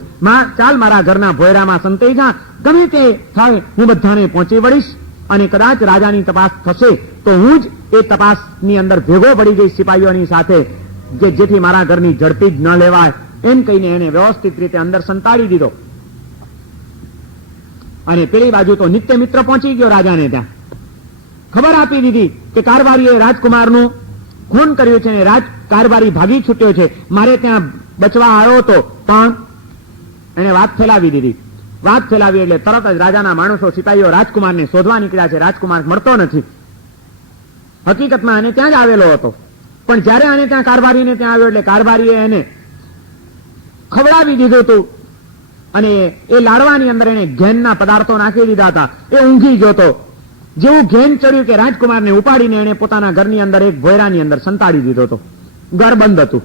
ચાલ મારા ઘરના ભોયરામાં સંતાઈ જા, ગમે તે થાય હું બધાને પહોંચી વળીશ, અને કદાચ રાજાની તપાસ થશે તો હું જ એ તપાસની અંદર ભેગો પડી જઈશ સિપાહીઓની સાથે, જેથી મારા ઘરની ઝડપી જ ન લેવાય. એમ કહીને એને વ્યવસ્થિત રીતે અંદર સંતાડી દીધો. અને પેલી બાજુ તો નિત્ય મિત્ર પહોંચી ગયો રાજાને ત્યાં. ખબર આપી દીધી કે કારભારીએ રાજકુમારનું ખૂન કર્યું છે અને કારભારી ભાગી છૂટ્યો છે, મારે ત્યાં બચવા આવ્યો હતો, પણ એને વાત ફેલાવી દીધી. વાત ફેલાવી એટલે તરત જ રાજાના માણસો સિપાહીઓ રાજકુમારને શોધવા નીકળ્યા છે. રાજકુમાર મળતો નથી. હકીકતમાં આને ત્યાં જ આવેલો હતો, પણ જયારે આને ત્યાં કારભારીને ત્યાં આવ્યો એટલે કારભારીએ એને ખવડાવી દીધું હતું, અને એ લાડવાની અંદર એને ઘેનના પદાર્થો નાખી દીધા હતા. એ ઊંઘી ગયો હતો. જેવું ઘેન ચડ્યું કે રાજકુમારને ઉપાડીને એને પોતાના ઘરની અંદર એક ભોયરાની અંદર સંતાડી દીધો હતો. ઘર બંધ હતું.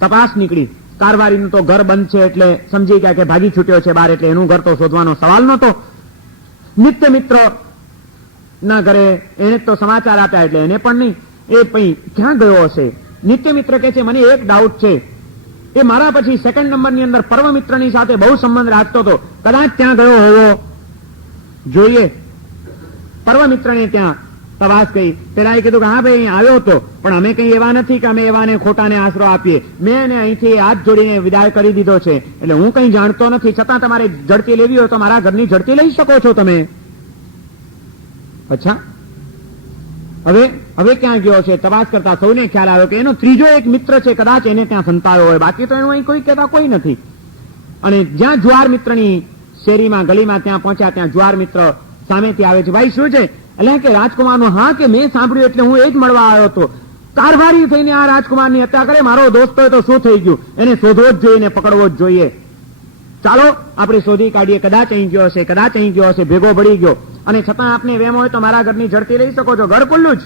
તપાસ નીકળી. કારભારીનું તો ઘર બંધ છે એટલે સમજી ગયા કે ભાગી છૂટ્યો છે બહાર, એટલે એનું ઘર તો શોધવાનો સવાલ નહોતો. નિત્ય મિત્ર ના ઘરે એને તો સમાચાર આપ્યા એટલે એને પણ નહીં. એ પછી ક્યાં ગયો હશે? નિત્ય મિત્ર કહે છે મને એક ડાઉટ છે, એ મારા પછી સેકન્ડ નંબરની અંદર પર્વમિત્રની સાથે બહુ સંબંધ રાખતો હતો, કદાચ ત્યાં ગયો હોવો જોઈએ. પર્વમિત્રને ત્યાં તપાસ કરી. પેલા એ કીધું કે હા ભાઈ આવ્યો હતો, પણ અમે કઈ એવા નથી કે અમે એવાને ખોટાને આશરો આપીએ. મેં એને અહીંથી હાથ જોડીને વિદાય કરી દીધો છે, એટલે હું કઈ જાણતો નથી. છતાં તમારે ઝડપી લેવી હોય તો મારા ઘરની ઝડપી લઈ શકો છો તમે. અચ્છા, હવે ક્યાં ગયો છે? તપાસ કરતા સૌને ખ્યાલ આવ્યો કે એનો ત્રીજો એક મિત્ર છે, કદાચ એને ત્યાં સંતાયો હોય, બાકી તો એનું અહીં કોઈ કહેતા કોઈ નથી. અને જ્યાં જુવાર મિત્રની શેરીમાં ગલીમાં ત્યાં પહોંચ્યા, ત્યાં જુવાર મિત્ર સામેથી આવે છે. ભાઈ શું છે? એટલે કે રાજકુમારનું. હા, કે મેં સાંભળ્યું એટલે હું એ જ મળવા આવ્યો હતો. કારભારી થઈને આ રાજકુમારની હત્યા કરે, મારો દોસ્ત હોય તો શું થઈ ગયું? એને શોધવો જ જોઈએ ને પકડવો જ જોઈએ. ચાલો આપણે શોધી કાઢીએ. કદાચ અહીં ગયો હશે, કદાચ અહીં ગયો હશે, ભેગો પડી ગયો. અને છતાં આપને વેમ હોય તો મારા ઘરની ઝડપી લઈ શકો છો, ઘર ખુલ્લું જ.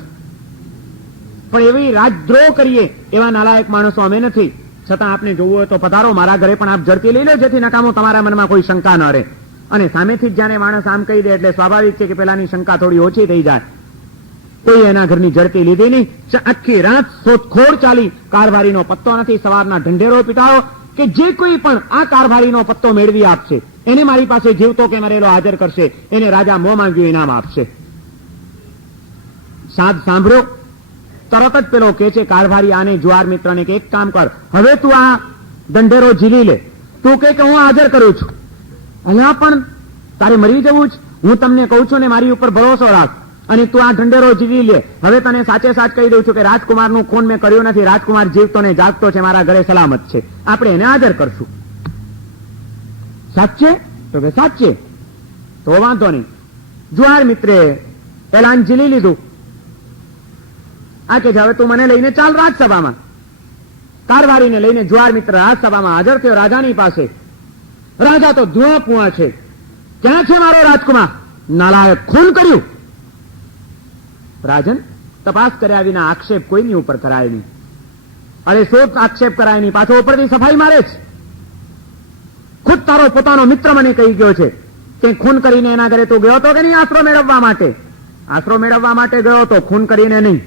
પણ એવી રાજદ્રોહ કરીએ એવા નાલાયક માણસો અમે નથી. છતાં આપને જોવું હોય તો પધારો, મારા ઘરે પણ આપ ઝડપી લઈ લો, જેથી નકામું તમારા મનમાં કોઈ શંકા ન રહે. અને સામેથી જ જાણે માણસ આમ કહી દે એટલે સ્વાભાવિક છે કે પેલાની શંકા થોડી ઓછી થઈ જાય. કોઈ એના ઘરની ઝડપી લીધી નહીં. આખી રાત શોધખોળ ચાલી, કારભારીનો પત્તો નથી. સવારના ઢંઢેરો પીટાયો કે જે કોઈ પણ આ કારભારીનો પત્તો મેળવી આપશે એને મારી પાસે જીવતો કે મરેલો હાજર કરશે, એને રાજા મોં માંગ્યું ઇનામ આપશે. સાદ સાંભળ્યો. તરત જ પેલો કે છે કારભારી આને જુવાર મિત્રને કે એક કામ કર, હવે તું આ ઢંઢેરો ઝીલી લે. તું કે હું હાજર કરું છું. અલ્યા પણ તારે મરી જવું જ? હું તમને કહું છું ને મારી ઉપર ભરોસો રાખ, અને તું આ ઢંઢેરો જીવી લે. હવે તને સાચે સાચ કહી દઉં છું કે રાજકુમારનું ખૂન મેં કર્યું નથી. રાજકુમાર જીવતો ને જાગતો છે, મારા ઘરે સલામત છે. આપણે એને હાજર કરશું. સાચે? તો કે સાચે. તો વાંધો નહીં. જુવાર મિત્રે એલાન ઝીલી લીધું. આ કે હવે તું મને લઈને ચાલ રાજસભામાં. કારભારીને લઈને જુવાર મિત્ર રાજસભામાં હાજર થયો રાજાની પાસે. રાજા તો ધુઆ પુઆ છે. ક્યાં છે મારો રાજકુમાર? નાલાયક, ખૂન કર્યું. રાજન, તપાસ કર્યા વિના આક્ષેપ કોઈની ઉપર કરાય નહીં. અરે શોધ આક્ષેપ કરાય નહીં, પાછો ઉપરથી સફાઈ મારે છે. ખુદ તારો પોતાનો મિત્ર મને કહી ગયો છે કે ખૂન કરીને એના ઘરે તું ગયો હતો કે નહીં આશરો મેળવવા માટે? આશરો મેળવવા માટે ગયો હતો, ખૂન કરીને નહીં.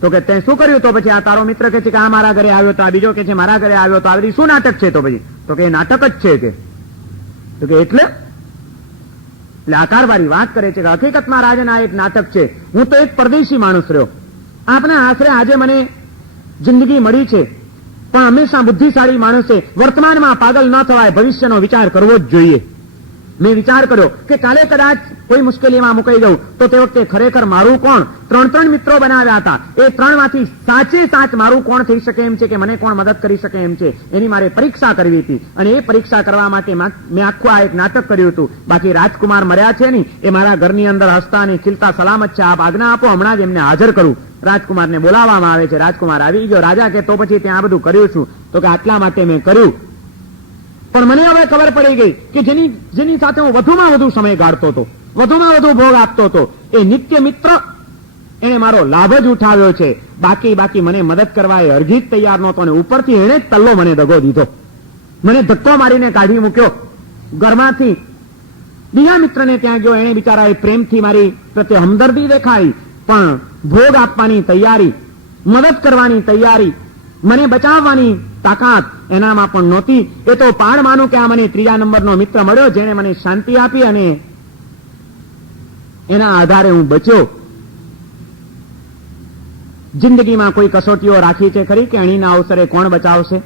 તો કે તે શું કર્યું? તો પછી આ તારો મિત્ર કે છે કે આ મારા ઘરે આવ્યો તો, આ બીજો કે છે મારા ઘરે આવ્યો તો. આવી શું નાટક છે? તો પછી તો કે નાટક જ છે કે. તો કે એટલે આ કારભારી વાત કરે છે કે હકીકતમાં રાજન આ એક નાટક છે. હું તો એક પરદેશી માણસ રહ્યો. આપના આશરે આજે મને જિંદગી મળી છે, પણ હંમેશા બુદ્ધિશાળી માણસ છે. વર્તમાનમાં પાગલ ન થવાય, ભવિષ્યનો વિચાર કરવો જ જોઈએ. મેં વિચાર કર્યો કે કાલે કદાચ કોઈ મુશ્કેલીમાં મુકાઈ જવું તો તે વખતે ખરેખર મારું કોણ? ત્રણ મિત્રો બનાવ્યા હતા. એ ત્રણમાંથી સાચે સાચ મારું કોણ થઈ શકે એમ છે, કે મને કોણ મદદ કરી શકે એમ છે, એની મારે પરીક્ષા કરવી હતી. અને એ પરીક્ષા કરવા માટે મેં આખું આ એક નાટક કર્યું હતું. બાકી રાજકુમાર મર્યા છે નહીં, એ મારા ઘરની અંદર હસતા અને ખીલતા સલામત છે. આપ આજ્ઞા આપો, હમણાં જ એમને હાજર કરું. રાજકુમારને બોલાવવામાં આવે છે. રાજકુમાર આવી ગયો. રાજા કે તો પછી ત્યાં બધું કર્યું છું? તો કે આટલા માટે મેં કર્યું, પણ મને હવે ખબર પડી ગઈ કે જેની સાથે હું વધુમાં વધુ સમય ગાળતો હતો, વધુમાં વધુ ભોગ આપતો હતો, એ નિત્ય મિત્ર એને મારો લાભ જ ઉઠાવ્યો છે. બાકી મને મદદ કરવા એ અરજી જ તૈયાર નહોતો, અને ઉપરથી એને જ તલ્લો મને દગો દીધો. મને ધક્કો મારીને કાઢી મૂક્યો ઘરમાંથી. બીજા મિત્રને ત્યાં ગયો. એને બિચારાએ પ્રેમથી મારી પ્રત્યે હમદર્દી દેખાડી, પણ ભોગ આપવાની તૈયારી, મદદ કરવાની તૈયારી મને બચાવવાની તાકાત એનામાં પણ નહોતી. એ તો પાડ માનું કે આ મને ત્રીજા નંબરનો મિત્ર મળ્યો, જેણે મને શાંતિ આપી અને એના આધારે હું બચ્યો. જિંદગીમાં કોઈ કસોટીઓ રાખી છે ખરી કે અણીના અવસરે કોણ બચાવશે?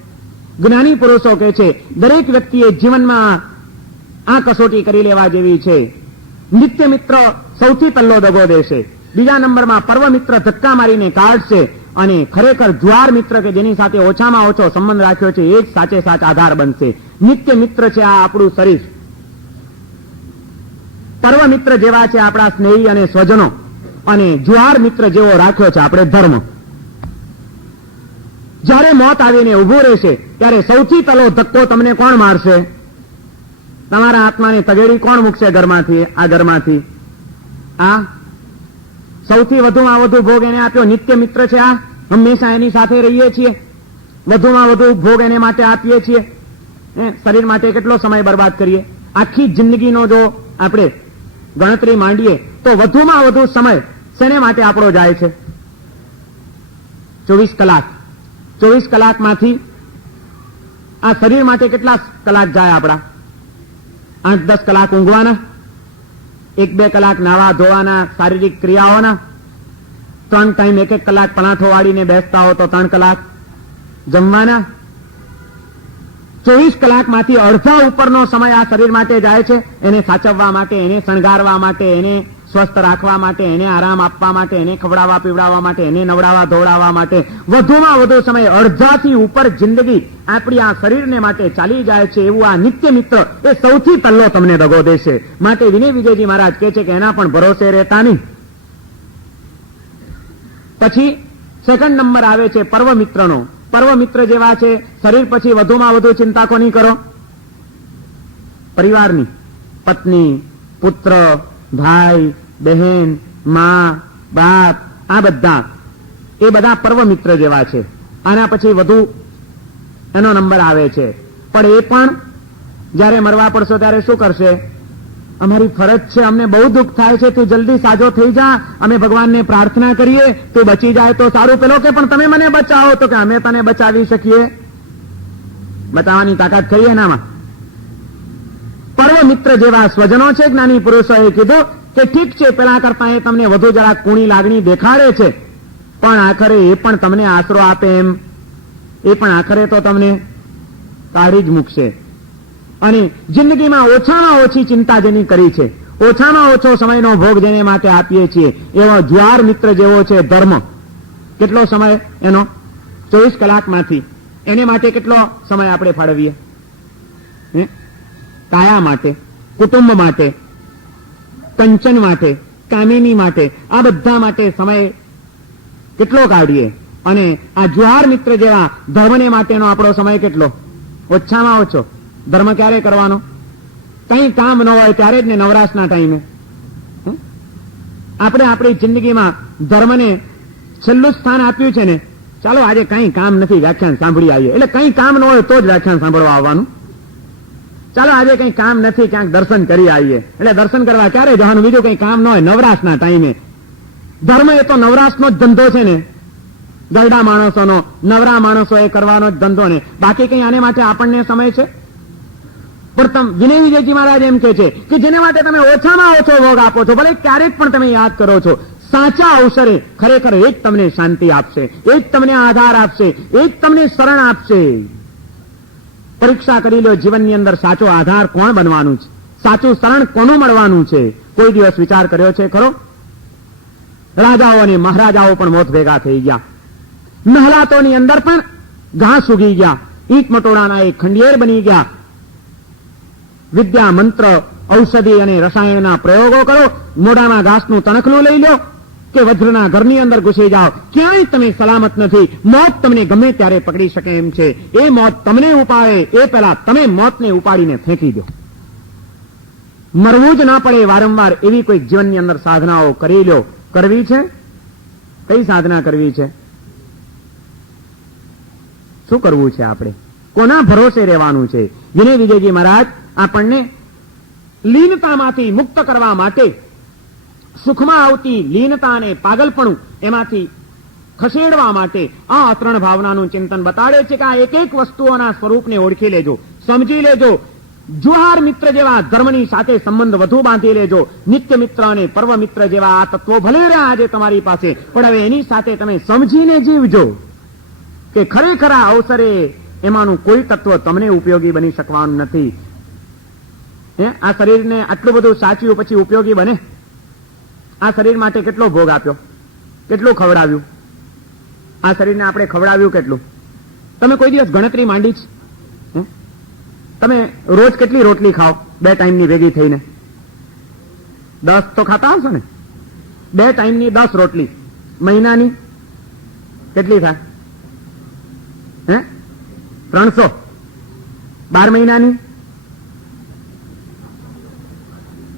જ્ઞાની પુરુષો કહે છે દરેક વ્યક્તિએ જીવનમાં આ કસોટી કરી લેવા જેવી છે. નિત્ય મિત્ર સૌથી પહેલો દગો દેશે, બીજા નંબરમાં પર્વ મિત્ર ધક્કા મારીને કાઢશે, અને ખરેખર જુવાર મિત્ર કે જેની સાથે ઓછામાં ઓછો સંબંધ રાખ્યો છે એ જ સાચે સાચ આધાર બનશે. નિત્ય મિત્ર છે આ આપણું શરીર, પર્વ મિત્ર જેવા છે આપણા સ્નેહી અને સ્વજનો, અને જુવાર મિત્ર જેવો રાખ્યો છે આપણે ધર્મ. જ્યારે મોત આવીને ઉભું રહેશે ત્યારે સૌથી પહેલો ધક્કો તમને કોણ મારશે? તમારા આત્માને તગેડી કોણ મૂકશે ઘરમાંથી? આ ઘરમાંથી આ સૌથી વધુમાં વધુ ભોગ એને આપ્યો નિત્ય મિત્ર છે. આ હંમેશા એની સાથે રહીએ છીએ, વધુમાં વધુ ભોગ એને માટે આપીએ છીએ. શરીર માટે કેટલો સમય બરબાદ કરીએ? આખી જિંદગીનો જો આપણે ગણતરી માંડીએ તો વધુમાં વધુ સમય શેને માટે આપણો જાય છે? 24 કલાક. 24 કલાકમાંથી આ શરીર માટે કેટલા કલાક જાય આપણા? 8-10 કલાક ઊંઘવાના, 1-2 કલાક નાવા ધોવાના, શારીરિક ક્રિયાઓના, 3 ટાઈમ 1-1 કલાક પણાઠો વાળીને બેસતા હો તો 3 કલાક જમવાના. 24 કલાકમાંથી અડધા ઉપરનો સમય આ શરીર માટે જાય છે, એને સાચવવા માટે, એને શણગારવા માટે, એને સ્વસ્થ રાખવા માટે, એને આરામ આપવા માટે, એને ખવડાવવા પીવડાવવા માટે, એને નવડાવવા ધોવડાવવા માટે. વધુમાં વધુ સમય અડધાથી ઉપર જિંદગી આપણી આ શરીરને માટે ચાલી જાય છે. એવું આ નિત્ય મિત્ર એ સૌથી પહેલો તમને દગો દેશે. માટે વિનય વિજયજી મહારાજ કહે છે કે એના પણ ભરોસે રહેતા નહીં. પછી સેકન્ડ નંબર આવે છે પર્વ મિત્રનો. પર્વ મિત્ર જેવા છે શરીર પછી વધુમાં વધુ ચિંતા કોની કરો? પરિવારની. પત્ની, પુત્ર, ભાઈ, બહેન, મા, બાપ, આ બધા એ બધા પર્વ મિત્ર જેવા છે. આના પછી વધુ એનો નંબર આવે છે. પણ એ પણ જ્યારે મરવા પડશો ત્યારે શું કરશે? અમારી ફરજ છે, અમને બહુ દુઃખ થાય છે, તું જલ્દી સાજો થઈ જા, અમે ભગવાનને પ્રાર્થના કરીએ, તું બચી જાય તો સારું. પેલો કે પણ તમે મને બચાવો, તો કે અમે તને બચાવી શકીએ? બચાવવાની તાકાત ખરી એનામાં? પર્વ મિત્ર જેવા સ્વજનો છે. જ્ઞાની પુરુષોએ કીધું કે ઠીક છે, પેલા કરતા એ તમને વધુ જરાક કુણી લાગણી દેખાડે છે, પણ આખરે એ પણ તમને આશરો આપે એમ, એ પણ આખરે તો તમને કાઢી જ મૂકશે. અને જિંદગીમાં ઓછામાં ઓછી ચિંતા જેની કરી છે, ઓછામાં ઓછો સમયનો ભોગ જેને માટે આપીએ છીએ, એવો જુવાર મિત્ર જેવો છે ધર્મ. કેટલો સમય એનો? 24 કલાકમાંથી એને માટે કેટલો સમય આપણે ફાળવીએ? કાયા માટે, કુટુંબ માટે, કંચન માટે, કામિની માટે, આ બધા માટે સમય કેટલો કાઢીએ? અને આ જુવાર મિત્ર જેવા ધર્મને માટેનો આપણો સમય કેટલો? ઓછામાં ઓછો. ધર્મ ક્યારે કરવાનો? કઈ કામ ન હોય ત્યારે જ ને, નવરાશના ટાઈમે. આપણે આપણી જિંદગીમાં ધર્મને છેલ્લું સ્થાન આપ્યું છે ને. ચાલો આજે કઈ કામ નથી, વ્યાખ્યાન સાંભળી આવીએ. એટલે કઈ કામ ન હોય તો જ વ્યાખ્યાન સાંભળવા આવવાનું. ચાલો આજે કઈ કામ નથી, ક્યાંક દર્શન કરી આવીએ. એટલે દર્શન કરવા ક્યારે જવાનું? બીજું કઈ કામ ન હોય, નવરાશના ટાઈમે. ધર્મ એ તો નવરાશનો જ ધંધો છે ને, ગરડા માણસોનો, નવરા માણસો એ કરવાનો જ ધંધો ને. બાકી કઈ આને માટે આપણને સમય છે? પણ વિનય વિજયજી મહારાજ એમ કે છે કે જેને માટે તમે ઓછામાં ઓછો ભોગ આપો છો, ભલે ક્યારેક પણ તમે યાદ કરો છો, સાચા અવસરે ખરેખર એ જ તમને શાંતિ આપશે, એ જ તમને આધાર આપશે, એ જ તમને શરણ આપશે. પરીક્ષા કરી લો જીવનની અંદર, સાચો આધાર કોણ બનવાનું છે, સાચું શરણ કોનું મળવાનું છે? કોઈ દિવસ વિચાર કર્યો છે ખરો? રાજાઓ અને મહારાજાઓ પણ મોત ભેગા થઈ ગયા. મહેલાતોની અંદર પણ ઘાસ ઉગી ગયા, ઈટ મટોડાના એ ખંડિયેર બની ગયા. વિદ્યા, મંત્ર, ઔષધિ અને રસાયણના પ્રયોગો કરો, મોઢામાં ઘાસનું તણખલું લઈ લો કે વજ્રના ઘરની અંદર ઘૂસી જાઓ, ક્યાંય તમે સલામત નથી. મોત તમને ગમે ત્યારે પકડી શકે એમ છે. એ મોત તમને ઉપાડે એ પહેલા તમે મોતને ઉપાડીને ફેંકી દો. મરવું જ ના પડે વારંવાર એવી કોઈ જીવનની અંદર સાધનાઓ કરી લો. કરવી છે? કઈ સાધના કરવી છે? શું કરવું છે આપણે? કોના ભરોસે રહેવાનું છે? વિનય વિજયજી મહારાજ આપણને લીનતામાંથી મુક્ત કરવા માટે, સુખમાં આવતી લીનતા અને પાગલપણું એમાંથી ખસેડવા માટે આ અતરણ ભાવનાનું ચિંતન બતાડે છે કે આ એક એક વસ્તુઓના સ્વરૂપને ઓળખી લેજો, સમજી લેજો. જુહાર મિત્ર જેવા ધર્મની સાથે સંબંધ વધુ બાંધી લેજો. નિત્ય મિત્ર અને પર્વ મિત્ર જેવા આ તત્વો ભલે રહ્યા આજે તમારી પાસે, પણ હવે એની સાથે તમે સમજીને જીવજો કે ખરેખર આ અવસરે એમાંનું કોઈ તત્વ તમને ઉપયોગી બની શકવાનું નથી. આ શરીરને આટલું બધું સાચ્યું પછી ઉપયોગી બને? આ શરીર માટે કેટલો ભોગ આપ્યો, કેટલું ખવડાવ્યું? આ શરીરને આપણે ખવડાવ્યું કેટલું? તમે કોઈ દિવસ ગણતરી માંડી છે? તમે રોજ કેટલી રોટલી ખાઓ 2 ટાઈમની ભેગી થઈને? 10 તો ખાતા હશો ને? 2 ટાઈમની 10 રોટલી મહિનાની કેટલી થાય? 300. 12 મહિનાની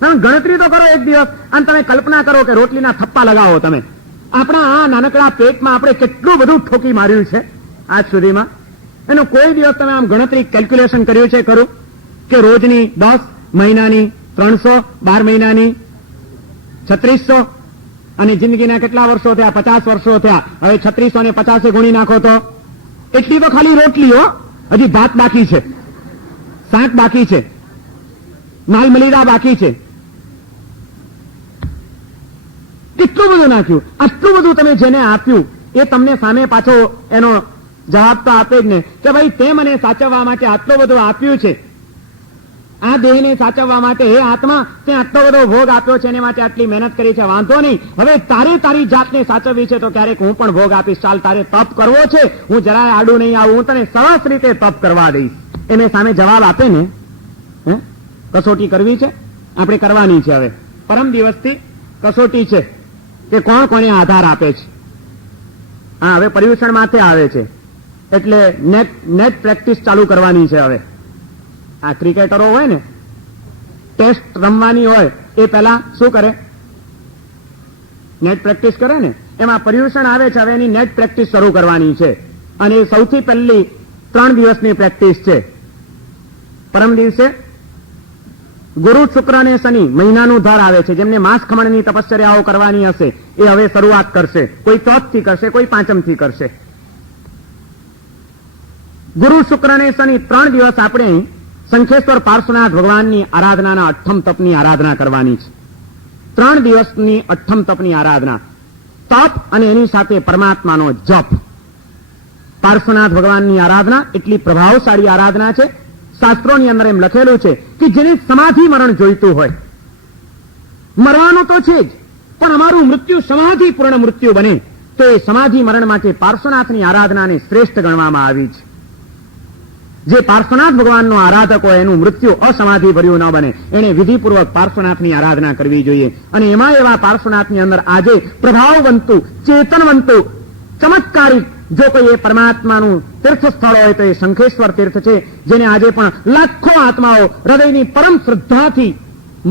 તમે ગણતરી તો કરો એક દિવસ, અને તમે કલ્પના કરો કે રોટલીના થપ્પા લગાવો તમે. આપણા આ નાનકડા પેટમાં આપણે કેટલું બધું ઠોકી માર્યું છે આજ સુધીમાં. એનો કોઈ દિવસ તમે આમ ગણતરી કેલ્ક્યુલેશન કર્યું છે ખરું કે રોજની 10, મહિનાની 300, 12 મહિનાની 3600, અને જિંદગીના કેટલા વર્ષો થયા? 50 વર્ષો થયા. હવે 3600 ને 50 ગુણી નાખો તો એટલી તો ખાલી રોટલીઓ, હજી ભાત બાકી છે, શાક બાકી છે, માલ મલીદા બાકી છે. કેટલું બધું નાખ્યું. આટલું બધું તમે જેને આપ્યું એ તમને સામે પાછો એનો જવાબ તો આપે જ ને કે ભાઈ તે મને સાચવવા માટે આટલું બધું આપ્યું છે, આ દેહને સાચવવા માટે હે આત્મા તે આટલો બધો ભોગ આપ્યો છે, એને માટે આટલી મહેનત કરી છે, વાંધો નહીં, હવે તારે તારી જાતને સાચવવી છે તો ક્યારેક હું પણ ભોગ આપીશ. ચાલ, તારે તપ કરવો છે, હું જરાય આડું નહીં આવું, હું તને સરસ રીતે તપ કરવા દઈશ. એને સામે જવાબ આપે ને, કસોટી કરવી છે, આપણે કરવાની છે. હવે પરમ દિવસથી કસોટી છે કે કોણ કોને આધાર આપે છે. હા, હવે પર્યુષણ માથે આવે છે એટલે નેટ પ્રેક્ટિસ ચાલુ કરવાની છે. હવે આ ક્રિકેટરો હોય ને, ટેસ્ટ રમવાની હોય એ પહેલા શું કરે? નેટ પ્રેક્ટિસ કરે ને. એમાં પર્યુષણ આવે છે, હવે એની નેટ પ્રેક્ટિસ શરૂ કરવાની છે. અને એ સૌથી પહેલી 3 દિવસની પ્રેક્ટિસ છે. પરમ દિવસે ગુરુ, શુક્ર અને શનિ મહિનાનું ધાર આવે છે. જેમને માસ ખમણની તપશ્ચર્યાઓ કરવાની હશે એ હવે શરૂઆત કરશે. કોઈ 4th થી કરશે, કોઈ 5મ થી કરશે. ગુરુ, શુક્ર અને શનિ 3 દિવસ આપણે શંખેશ્વર પાર્શ્વનાથ ભગવાનની આરાધનાના 8મ તપની આરાધના કરવાની છે. 3 દિવસની 8મ તપની આરાધના, તપ અને એની સાથે પરમાત્માનો જપ. પાર્શ્વનાથ ભગવાનની આરાધના એટલી પ્રભાવશાળી આરાધના છે, શાસ્ત્રોની અંદર એમ લખેલું છે કે જેને સમાધિ મરણ જોઈતું હોય, મરવાનું તો છે જ, પણ અમારું મૃત્યુ સમાધિપૂર્ણ મૃત્યુ બને તો એ સમાધિ મરણ માટે પાર્શ્વનાથની આરાધનાને શ્રેષ્ઠ ગણવામાં આવી છે. જે પાર્શ્વનાથ ભગવાનનો આરાધક હોય એનું મૃત્યુ અસમાધિ ભર્યું ન બને, એને વિધિપૂર્વક પાર્શ્વનાથની આરાધના કરવી જોઈએ. અને એમાં એવા પાર્શ્વનાથની અંદર આજે પ્રભાવવંતું, ચેતનવંતું, ચમત્કારી જો કોઈ એ પરમાત્માનું તીર્થ સ્થળ હોય તો એ શંખેશ્વર તીર્થ છે, જેને આજે પણ લાખો આત્માઓ હૃદયની પરમ શ્રદ્ધાથી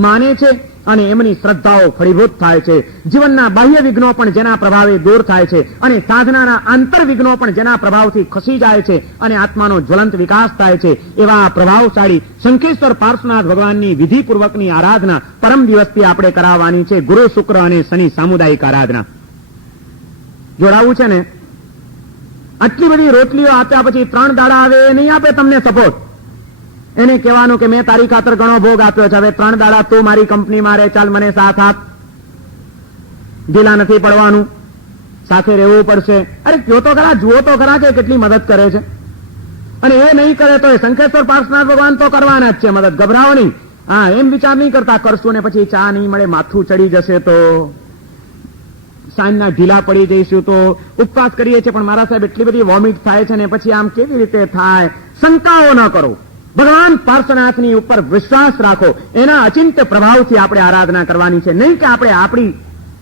માને છે અને એમની શ્રદ્ધાઓ ફળીભૂત થાય છે. જીવનના બાહ્ય વિઘ્નો પણ જેના પ્રભાવે દૂર થાય છે અને સાધનાના આંતર વિઘ્નો પણ જેના પ્રભાવથી ખસી જાય છે અને આત્માનો જ્વલંત વિકાસ થાય છે. એવા પ્રભાવશાળી શંખેશ્વર પાર્શ્વનાથ ભગવાનની વિધિપૂર્વકની આરાધના પરમ દિવસથી આપણે કરાવવાની છે. ગુરુ, શુક્ર અને શનિ સામુદાયિક આરાધના જોડાવું છે ને. આટલી બધી રોટલીઓ આપ્યા પછી 3 દાડા આવે એ નહીં આપે તમને સપોર્ટ. એને કહેવાનું કે મેં તારી ખાતર ઘણો ભોગ આપ્યો છે, હવે 3 દાડા તું મારી કંપનીમાં રહે, ચાલ મને સાથ આપ. ઢીલા નથી પડવાનું, સાથે રહેવું પડશે. અરે કયો તો ખરા, જુઓ તો ખરા કે કેટલી મદદ કરે છે. અને એ નહીં કરે તો શંખેશ્વર પાર્શ્વનાથ ભગવાન તો કરવાના જ છે મદદ, ગભરાવો નહીં. હા, એમ વિચાર નહીં કરતા કરશું ને પછી ચા નહીં મળે, માથું ચડી જશે તો, સાંજના ઢીલા પડી જઈશું તો, ઉપવાસ કરીએ છીએ પણ મારા સાહેબ એટલી બધી વોમિટ થાય છે ને પછી આમ કેવી રીતે થાય. શંકાઓ ન કરો, ભગવાન પાર્શ્વનાથની ઉપર વિશ્વાસ રાખો. એના અચિંત્ય પ્રભાવથી આપણે આરાધના કરવાની છે, નહીં કે આપણે આપણી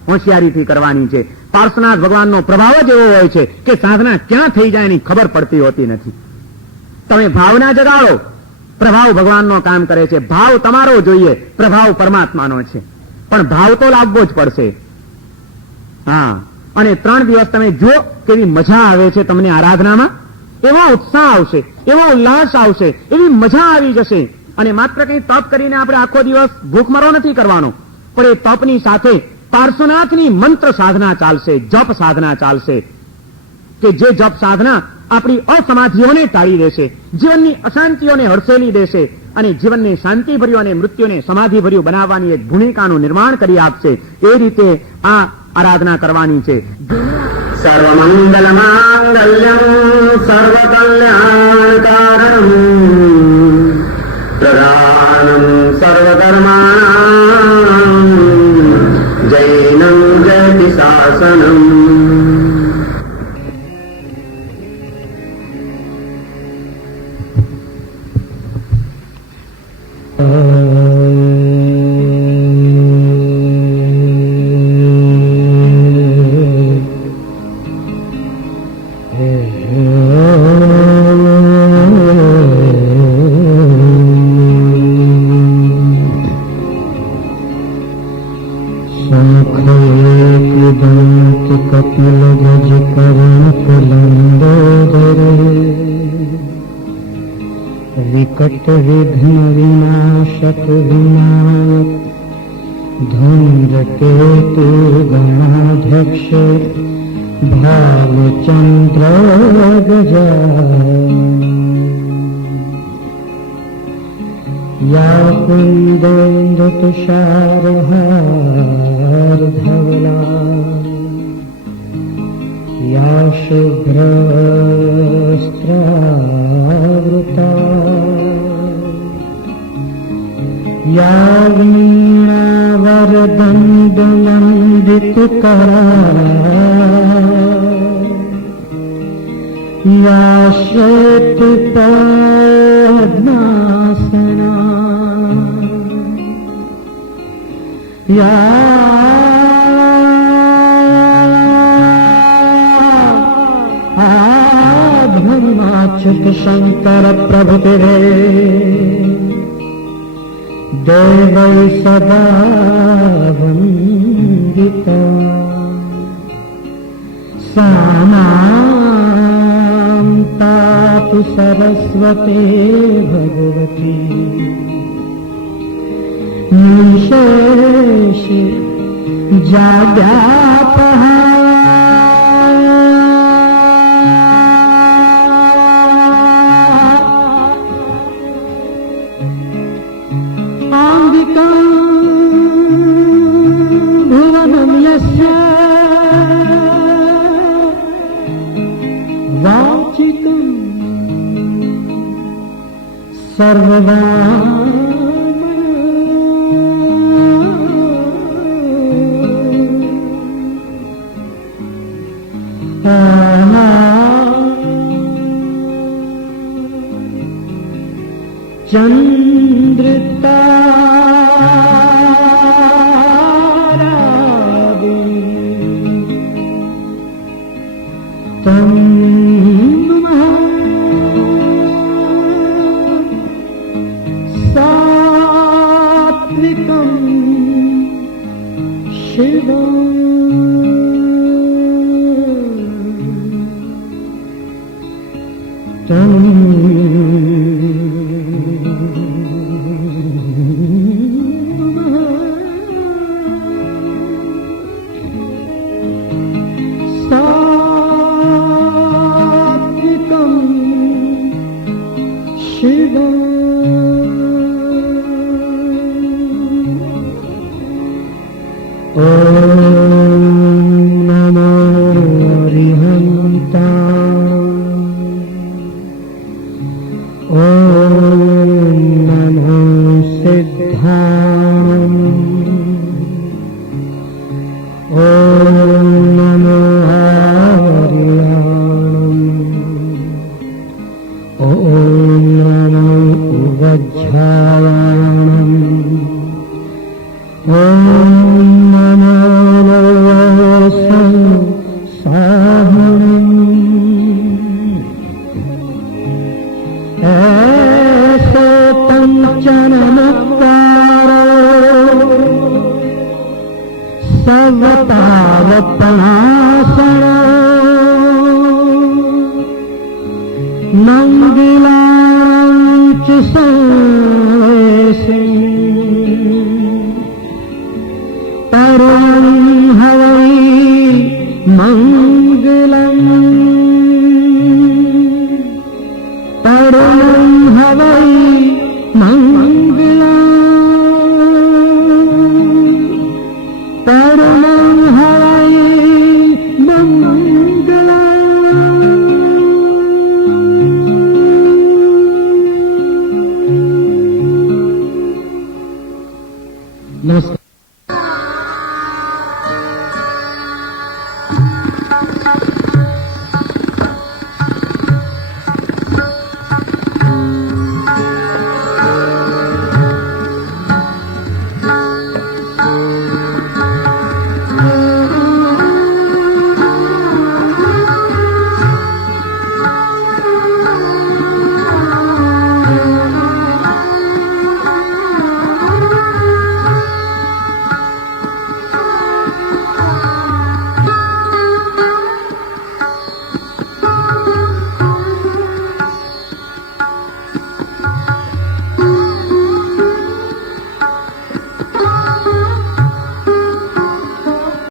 હોશિયારીથી કરવાની છે. પાર્શ્વનાથ ભગવાનનો પ્રભાવ જ એવો હોય છે કે સાધના ક્યાં થઈ જાય એની ખબર પડતી હોતી નથી. તમે ભાવના જગાડો, પ્રભાવ ભગવાનનો કામ કરે છે. ભાવ તમારો જોઈએ, પ્રભાવ પરમાત્માનો છે, પણ ભાવ તો લાવવો જ પડશે. હા, અને 3 દિવસ તમે જો કેવી મજા આવે છે તમને આરાધનામાં, એવો ઉત્સાહ આવશે, એવો ઉલ્લાસ આવશે, એવી મજા આવી જશે. અને માત્ર કંઈ તપ કરીને આપણે આખો દિવસ ભૂખમરો નથી કરવાનો, પણ એ તપની સાથે પાર્શ્વનાથની મંત્ર સાધના ચાલશે, જપ સાધના ચાલશે. કે જે જપ સાધના આપણી અસમાધિઓને ટાળી દેશે, જીવનની અશાંતિઓને હડસેલી દેશે અને જીવનને શાંતિભર્યું અને મૃત્યુને સમાધિભર્યું બનાવવાની એક ભૂમિકાનું નિર્માણ કરી આપશે. એ રીતે આ આરાધના કરવાની છે. સર્વમંગલ માંગલ્યમ સર્વકલ્યાણકારણમ પ્રધાનમ સર્વધર્માણામ જૈનમ જયતિ શાસનમ. विकट विघ्न विनाशक विनायक धूम्रकेतु गणाध्यक्ष भालचंद्र गजा या कुंदेन्द्र तुषारहार धवला या शुभ्रवस्त्रावृता या वीणावरदण्डलम्बितकरा या श्वेतपद्मासना या धर्माच्युत शंकर प्रभुतिरे देवै सदा वन्दिता सामां तातु सरस्वती भगवती निशेष जाड्यापहा भुवनं यस्य वाचिकं सर्वदा चंद्रता सात्विकं शिवम् नंगिलांच संवेसिं